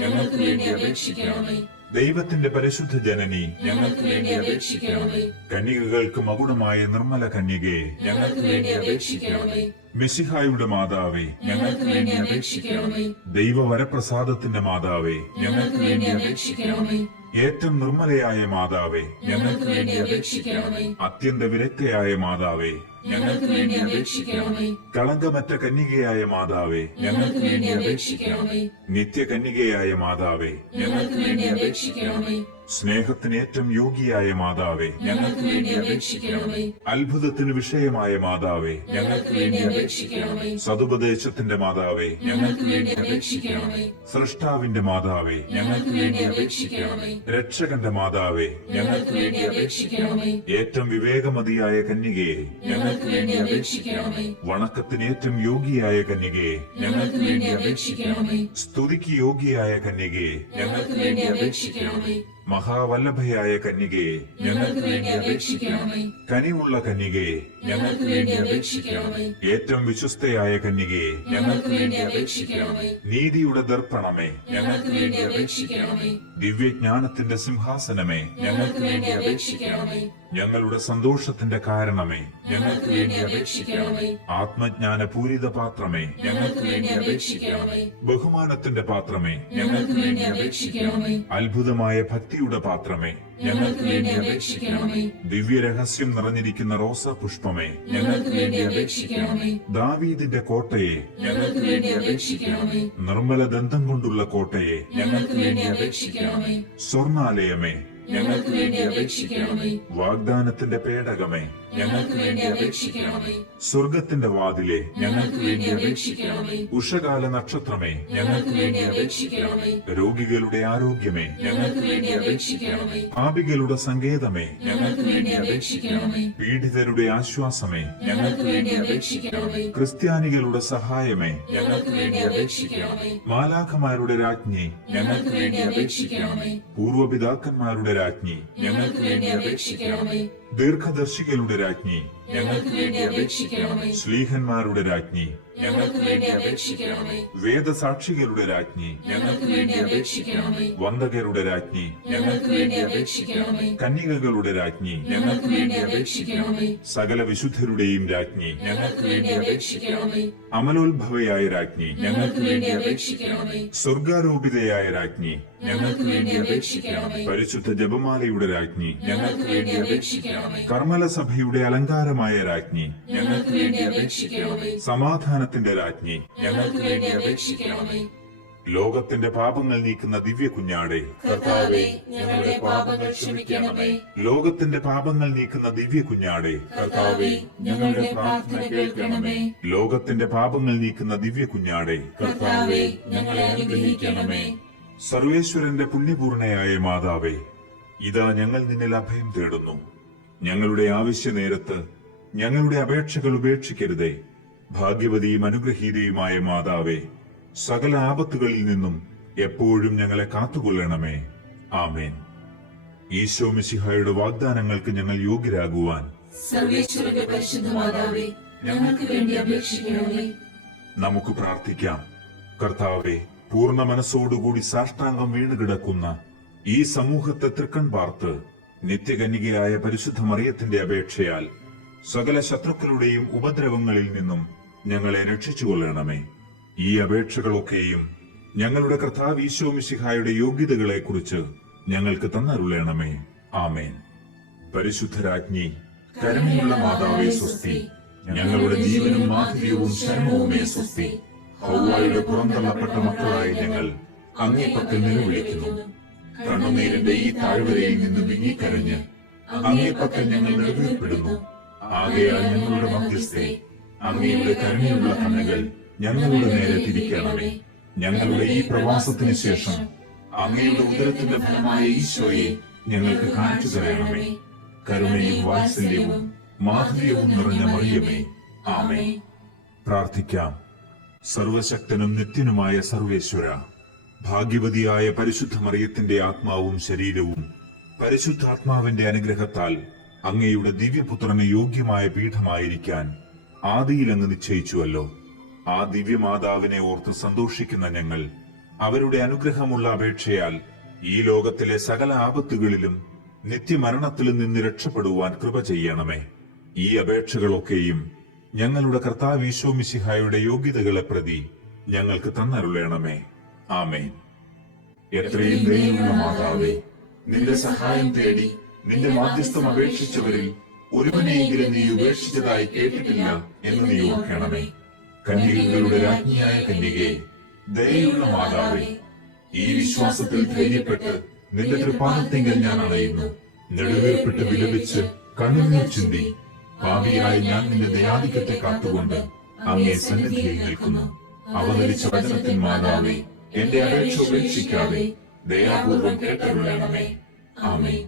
ഞങ്ങൾക്ക് വേണ്ടി അപേക്ഷിക്കണമേ. ദൈവത്തിന്റെ പരിശുദ്ധ ജനനി, ഞങ്ങൾക്ക് വേണ്ടി അപേക്ഷിക്കണമേ. കന്യകകൾക്ക് മകുടമായ നിർമ്മല കന്യകേ, ഞങ്ങൾക്ക് വേണ്ടി അപേക്ഷിക്കണമേ. മിശിഹായുടെ മാതാവേ, ഞങ്ങൾക്ക് വേണ്ടി അപേക്ഷിക്കണമേ. ദൈവവരപ്രസാദത്തിന്റെ മാതാവേ, ഞങ്ങൾക്ക് വേണ്ടി അപേക്ഷിക്കണമേ. ഏറ്റവും നിർമ്മലയായ മാതാവേ, ഞങ്ങൾക്ക് വേണ്ടി അപേക്ഷിക്കണമേ. അത്യന്ത വിരക്തയായ മാതാവേ, ഞങ്ങൾക്ക് വേണ്ടി അപേക്ഷിക്കണമേ. കളങ്കമറ്റ കന്യകയായ മാതാവേ, ഞങ്ങൾക്ക് വേണ്ടി അപേക്ഷിക്കണമേ. നിത്യകന്യകയായ മാതാവേ, ഞങ്ങൾക്ക് വേണ്ടി അപേക്ഷിക്കണമേ. സ്നേഹത്തിന് ഏറ്റവും യോഗ്യയായ മാതാവേ, ഞങ്ങൾക്ക് വേണ്ടി അപേക്ഷിക്കണമേ. അത്ഭുതത്തിന് വിഷയമായ മാതാവേ, ഞങ്ങൾക്ക് വേണ്ടി അപേക്ഷിക്കണമേ. സതുപദേശത്തിന്റെ മാതാവേ, ഞങ്ങൾക്ക് വേണ്ടി അപേക്ഷിക്കണമേ. സൃഷ്ടാവിന്റെ മാതാവേ, ഞങ്ങൾക്ക് വേണ്ടി അപേക്ഷിക്കണമേ. രക്ഷകന്റെ മാതാവേ, ഞങ്ങൾക്ക് വേണ്ടി അപേക്ഷിക്കണമേ. ഏറ്റവും വിവേകമതിയായ കന്യകയെ, ഞങ്ങൾക്ക് വേണ്ടി അപേക്ഷിക്കണമേ. വണക്കത്തിന് ഏറ്റവും യോഗ്യയായ കന്യകയെ, ഞങ്ങൾക്ക് വേണ്ടി അപേക്ഷിക്കണമേ. സ്തുതിക്ക് യോഗ്യയായ കന്യകയെ, ഞങ്ങൾക്ക് വേണ്ടി അപേക്ഷിക്കണമേ. മഹാവല്ലഭയായ കന്യകയെ, ഞങ്ങൾക്ക് വേണ്ടി അപേക്ഷിക്കണമേ. കനിവുള്ള കന്യകയെ, ഞങ്ങൾക്ക് വേണ്ടി അപേക്ഷിക്കണമേ. ഏറ്റവും വിശ്വസ്തയായ കന്യകയെ, ഞങ്ങൾക്ക് വേണ്ടി അപേക്ഷിക്കണമേ. നീതിയുടെ ദർപ്പണമേ, ഞങ്ങൾക്ക് വേണ്ടി അപേക്ഷിക്കണമേ. ദിവ്യജ്ഞാനത്തിന്റെ സിംഹാസനമേ, ഞങ്ങൾക്ക് വേണ്ടി അപേക്ഷിക്കണമേ. ഞങ്ങളുടെ സന്തോഷത്തിന്റെ കാരണമേ, ഞങ്ങൾക്ക് വേണ്ടി അപേക്ഷിക്കണമേ. ആത്മജ്ഞാന പൂരിത പാത്രമേ, ഞങ്ങൾക്ക് വേണ്ടി അപേക്ഷിക്കണമേ. ബഹുമാനത്തിന്റെ പാത്രമേ, ഞങ്ങൾക്ക് വേണ്ടി അപേക്ഷിക്കണമേ. അത്ഭുതമായ ഭക്തിയുടെ പാത്രമേ, ഞങ്ങൾക്ക് വേണ്ടി അപേക്ഷിക്കണമേ. ദിവ്യരഹസ്യം നിറഞ്ഞിരിക്കുന്ന റോസാ പുഷ്പമേ, ഞങ്ങൾക്ക് വേണ്ടി അപേക്ഷിക്കണമേ. ദാവീദിന്റെ കോട്ടയെ, ഞങ്ങൾക്ക് വേണ്ടി അപേക്ഷിക്കണമേ. നിർമ്മല ദന്തം കൊണ്ടുള്ള കോട്ടയെ, ഞങ്ങൾക്ക് വേണ്ടി അപേക്ഷിക്കണമേ. സ്വർണാലയമേ, ഞങ്ങൾക്ക് വേണ്ടി അപേക്ഷിക്കണമേ. വാഗ്ദാനത്തിന്റെ പേടകമേ, ഞങ്ങൾക്ക് വേണ്ടി അപേക്ഷിക്കണമേ. സ്വർഗത്തിന്റെ വാതിലെ, ഞങ്ങൾക്ക് വേണ്ടി അപേക്ഷിക്കണമേ. ഉഷകാല നക്ഷത്രമേ, ഞങ്ങൾക്ക് വേണ്ടി അപേക്ഷിക്കണമേ. രോഗികളുടെ ആരോഗ്യമേ, ഞങ്ങൾക്ക് വേണ്ടി അപേക്ഷിക്കണമേ. പാപികളുടെ സങ്കേതമേ, ഞങ്ങൾക്ക് വേണ്ടി അപേക്ഷിക്കണമേ. പീഡിതരുടെ ആശ്വാസമേ, ഞങ്ങൾക്ക് വേണ്ടി അപേക്ഷിക്കണമേ. ക്രിസ്ത്യാനികളുടെ സഹായമേ, ഞങ്ങൾക്ക് വേണ്ടി അപേക്ഷിക്കണമേ. മാലാഖമാരുടെ രാജ്ഞി, ഞങ്ങൾക്ക് വേണ്ടി അപേക്ഷിക്കണമേ. പൂർവപിതാക്കന്മാരുടെ രാജ്ഞി, ഞങ്ങൾക്ക് വേണ്ടി അപേക്ഷിക്കണമേ. ദീർഘദർശികളുടെ രാജ്ഞി, ഞങ്ങൾക്ക് വേണ്ടി അപേക്ഷിക്കണമേ. ശ്ലീഹന്മാരുടെ രാജ്ഞി, ഞങ്ങൾക്ക് വേണ്ടി അപേക്ഷിക്കണമേ. വേദസാക്ഷികളുടെ രാജ്ഞി, ഞങ്ങൾക്ക് വേണ്ടി അപേക്ഷിക്കണമേ. വന്ദകരുടെ രാജ്ഞി, ഞങ്ങൾക്ക് വേണ്ടി അപേക്ഷിക്കണമേ. കന്യകകളുടെ രാജ്ഞി, ഞങ്ങൾക്ക് വേണ്ടി അപേക്ഷിക്കണമേ. സകല വിശുദ്ധരുടെയും രാജ്ഞി, ഞങ്ങൾക്ക് വേണ്ടി അപേക്ഷിക്കണമേ. അമലോത്ഭവയായ രാജ്ഞി, ഞങ്ങൾക്ക് വേണ്ടി അപേക്ഷിക്കണമേ. സ്വർഗാരോപിതയായ രാജ്ഞി, ഞങ്ങൾക്ക് വേണ്ടി അപേക്ഷിക്കണമേ. പരിശുദ്ധ ജപമാലയുടെ രാജ്ഞി, ഞങ്ങൾക്ക് വേണ്ടി അപേക്ഷിക്കണമേ. കർമ്മല സഭയുടെ അലങ്കാരമായ രാജ്ഞി, ഞങ്ങൾക്ക് വേണ്ടി അപേക്ഷിക്കണമേ. സമാധാനത്തിന്റെ രാജ്ഞി, ഞങ്ങൾക്ക് വേണ്ടി അപേക്ഷിക്കണമേ. ലോകത്തിന്റെ പാപങ്ങൾ നീക്കുന്ന ദിവ്യ കുഞ്ഞാടെ, കർത്താവേ, ഞങ്ങളുടെ പാപങ്ങൾ ക്ഷമിക്കണമേ. ലോകത്തിന്റെ പാപങ്ങൾ നീക്കുന്ന ദിവ്യ കുഞ്ഞാടെ, കർത്താവേ, ഞങ്ങളുടെ പ്രാർത്ഥന കേൾക്കണമേ. ലോകത്തിന്റെ പാപങ്ങൾ നീക്കുന്ന ദിവ്യ കുഞ്ഞാടെ, കർത്താവേ, ഞങ്ങളെ അനുഗ്രഹിക്കണമേ. സർവേശ്വരന്റെ പുണ്യപൂർണയായ മാതാവേ, ഇതാ ഞങ്ങൾ നിന്നിൽ അഭയം തേടുന്നു. ഞങ്ങളുടെ ആവശ്യ നേരത്ത് ഞങ്ങളുടെ അപേക്ഷകൾ ഉപേക്ഷിക്കരുതേ. ഭാഗ്യവതിയും അനുഗ്രഹീതയുമായ മാതാവേ, സകല ആപത്തുകളിൽ നിന്നും എപ്പോഴും ഞങ്ങളെ കാത്തുകൊള്ളണമേ. ആമേൻ. ഈശോ മിശിഹായുടെ വാഗ്ദാനങ്ങൾക്ക് ഞങ്ങൾ യോഗ്യരാകുവാൻ സർവേശ്വരന്റെ പരിശുദ്ധ മാതാവേ, ഞങ്ങൾക്ക് വേണ്ടി അപേക്ഷിക്കണമേ. നമുക്ക് പ്രാർത്ഥിക്കാം. കർത്താവെ, പൂർണ്ണ മനസ്സോടുകൂടി സാഷ്ടാംഗം വീണുകിടക്കുന്ന ഈ സമൂഹത്തെ തൃക്കൺ പാർത്ത് നിത്യകന്യകയായ പരിശുദ്ധ മറിയത്തിന്റെ അപേക്ഷയാൽ സകല ശത്രുക്കളുടെയും ഉപദ്രവങ്ങളിൽ നിന്നും ഞങ്ങളെ രക്ഷിച്ചുകൊള്ളണമേ. ഈ അപേക്ഷകളൊക്കെയും ഞങ്ങളുടെ കർത്താവ് ഈശോ മിശിഹായുടെ യോഗ്യതകളെക്കുറിച്ച് ഞങ്ങൾക്ക് തന്നരുളണമേ. ആമേൻ. പരിശുദ്ധരാജ്ഞി, കരുണയുള്ള മാതാവേ സ്വസ്തി. ഞങ്ങളുടെ ജീവനും മാധുര്യവും ശരണവുമേ സ്വസ്തി. ഹൗവായുടെ പുറന്തള്ളപ്പെട്ട മക്കളായ ഞങ്ങൾ അങ്ങേ പക്കൽ നിലവിളിക്കുന്നു. കണ്ണുനീരിന്റെ ഈ താഴ്വരയിൽ നിന്ന് വിങ്ങിക്കരഞ്ഞ് അങ്ങേ പക്കൽ ഞങ്ങൾ നെടുവീർപ്പെടുന്നു. ആകയാൽ ഞങ്ങളുടെ മധ്യസ്ഥെ, അങ്ങയുടെ കരുണയുള്ള കണ്ണുകൾ ഞങ്ങളുടെ നേരെ തിരിക്കണമേ. ഞങ്ങളുടെ ഈ പ്രവാസത്തിന് ശേഷം അങ്ങയുടെ ഉദരത്തിന്റെ ഫലമായ ഈശോയെ ഞങ്ങൾക്ക് കാണിച്ചു തരണമേ. കരുണയും വാത്സല്യവും മാധുര്യവും നിറഞ്ഞ മറിയമേ, ആമേൻ. പ്രാർത്ഥിക്കാം. സർവശക്തനും നിത്യനുമായ സർവേശ്വര, ഭാഗ്യവതിയായ പരിശുദ്ധ മറിയത്തിന്റെ ആത്മാവും ശരീരവും പരിശുദ്ധാത്മാവിന്റെ അനുഗ്രഹത്താൽ അങ്ങയുടെ ദിവ്യപുത്രന് യോഗ്യമായ പീഠമായിരിക്കാൻ ആദിയിൽ അങ്ങ് നിശ്ചയിച്ചുവല്ലോ. ആ ദിവ്യമാതാവിനെ ഓർത്ത് സന്തോഷിക്കുന്ന ഞങ്ങൾ അവരുടെ അനുഗ്രഹമുള്ള അപേക്ഷയാൽ ഈ ലോകത്തിലെ സകല ആപത്തുകളിലും നിത്യമരണത്തിലും നിന്ന് രക്ഷപ്പെടുവാൻ കൃപ ചെയ്യണമേ. ഈ അപേക്ഷകളൊക്കെയും ഞങ്ങളുടെ കർത്താവ് ഈശോ മിശിഹായുടെ യോഗ്യതകളെ പ്രതി ഞങ്ങൾക്ക് തന്നരുളണമേ. ആമേൻ. എത്രയും ദയയുള്ള മാതാവേ, നിന്റെ സഹായം തേടി നിന്റെ മാധ്യസ്ഥം അപേക്ഷിച്ചവരിൽ ഒരുവനെയെങ്കിലും നീ ഉപേക്ഷിച്ചതായി കേട്ടിട്ടില്ല എന്ന് നീ ഓർക്കണമേ. കന്യകകളുടെ രാജ്ഞിയായ കന്യകേ, ദയയുള്ള മാതാവേ, ഈ വിശ്വാസത്തിൽ ധൈര്യപ്പെട്ട് നിന്റെ തൃപ്പാദത്തിങ്കൽ ഞാൻ അണയുന്നു. നെടുവേർപ്പെട്ട് വിലപിച്ച് കണ്ണുനീർ ചിന്തി പാപിയായി ഞാൻ നിന്റെ ദയാധിക്യത്തെ കാത്തുകൊണ്ട് അങ്ങേ സന്നിധിയിൽ നിൽക്കുന്നു. അവതരിച്ച വചനത്തിൻ മാതാവേ, എന്റെ അപേക്ഷ ഉപേക്ഷിക്കാതെ ദയാപൂർവം കേട്ടരുളണമേ. ആമേൻ.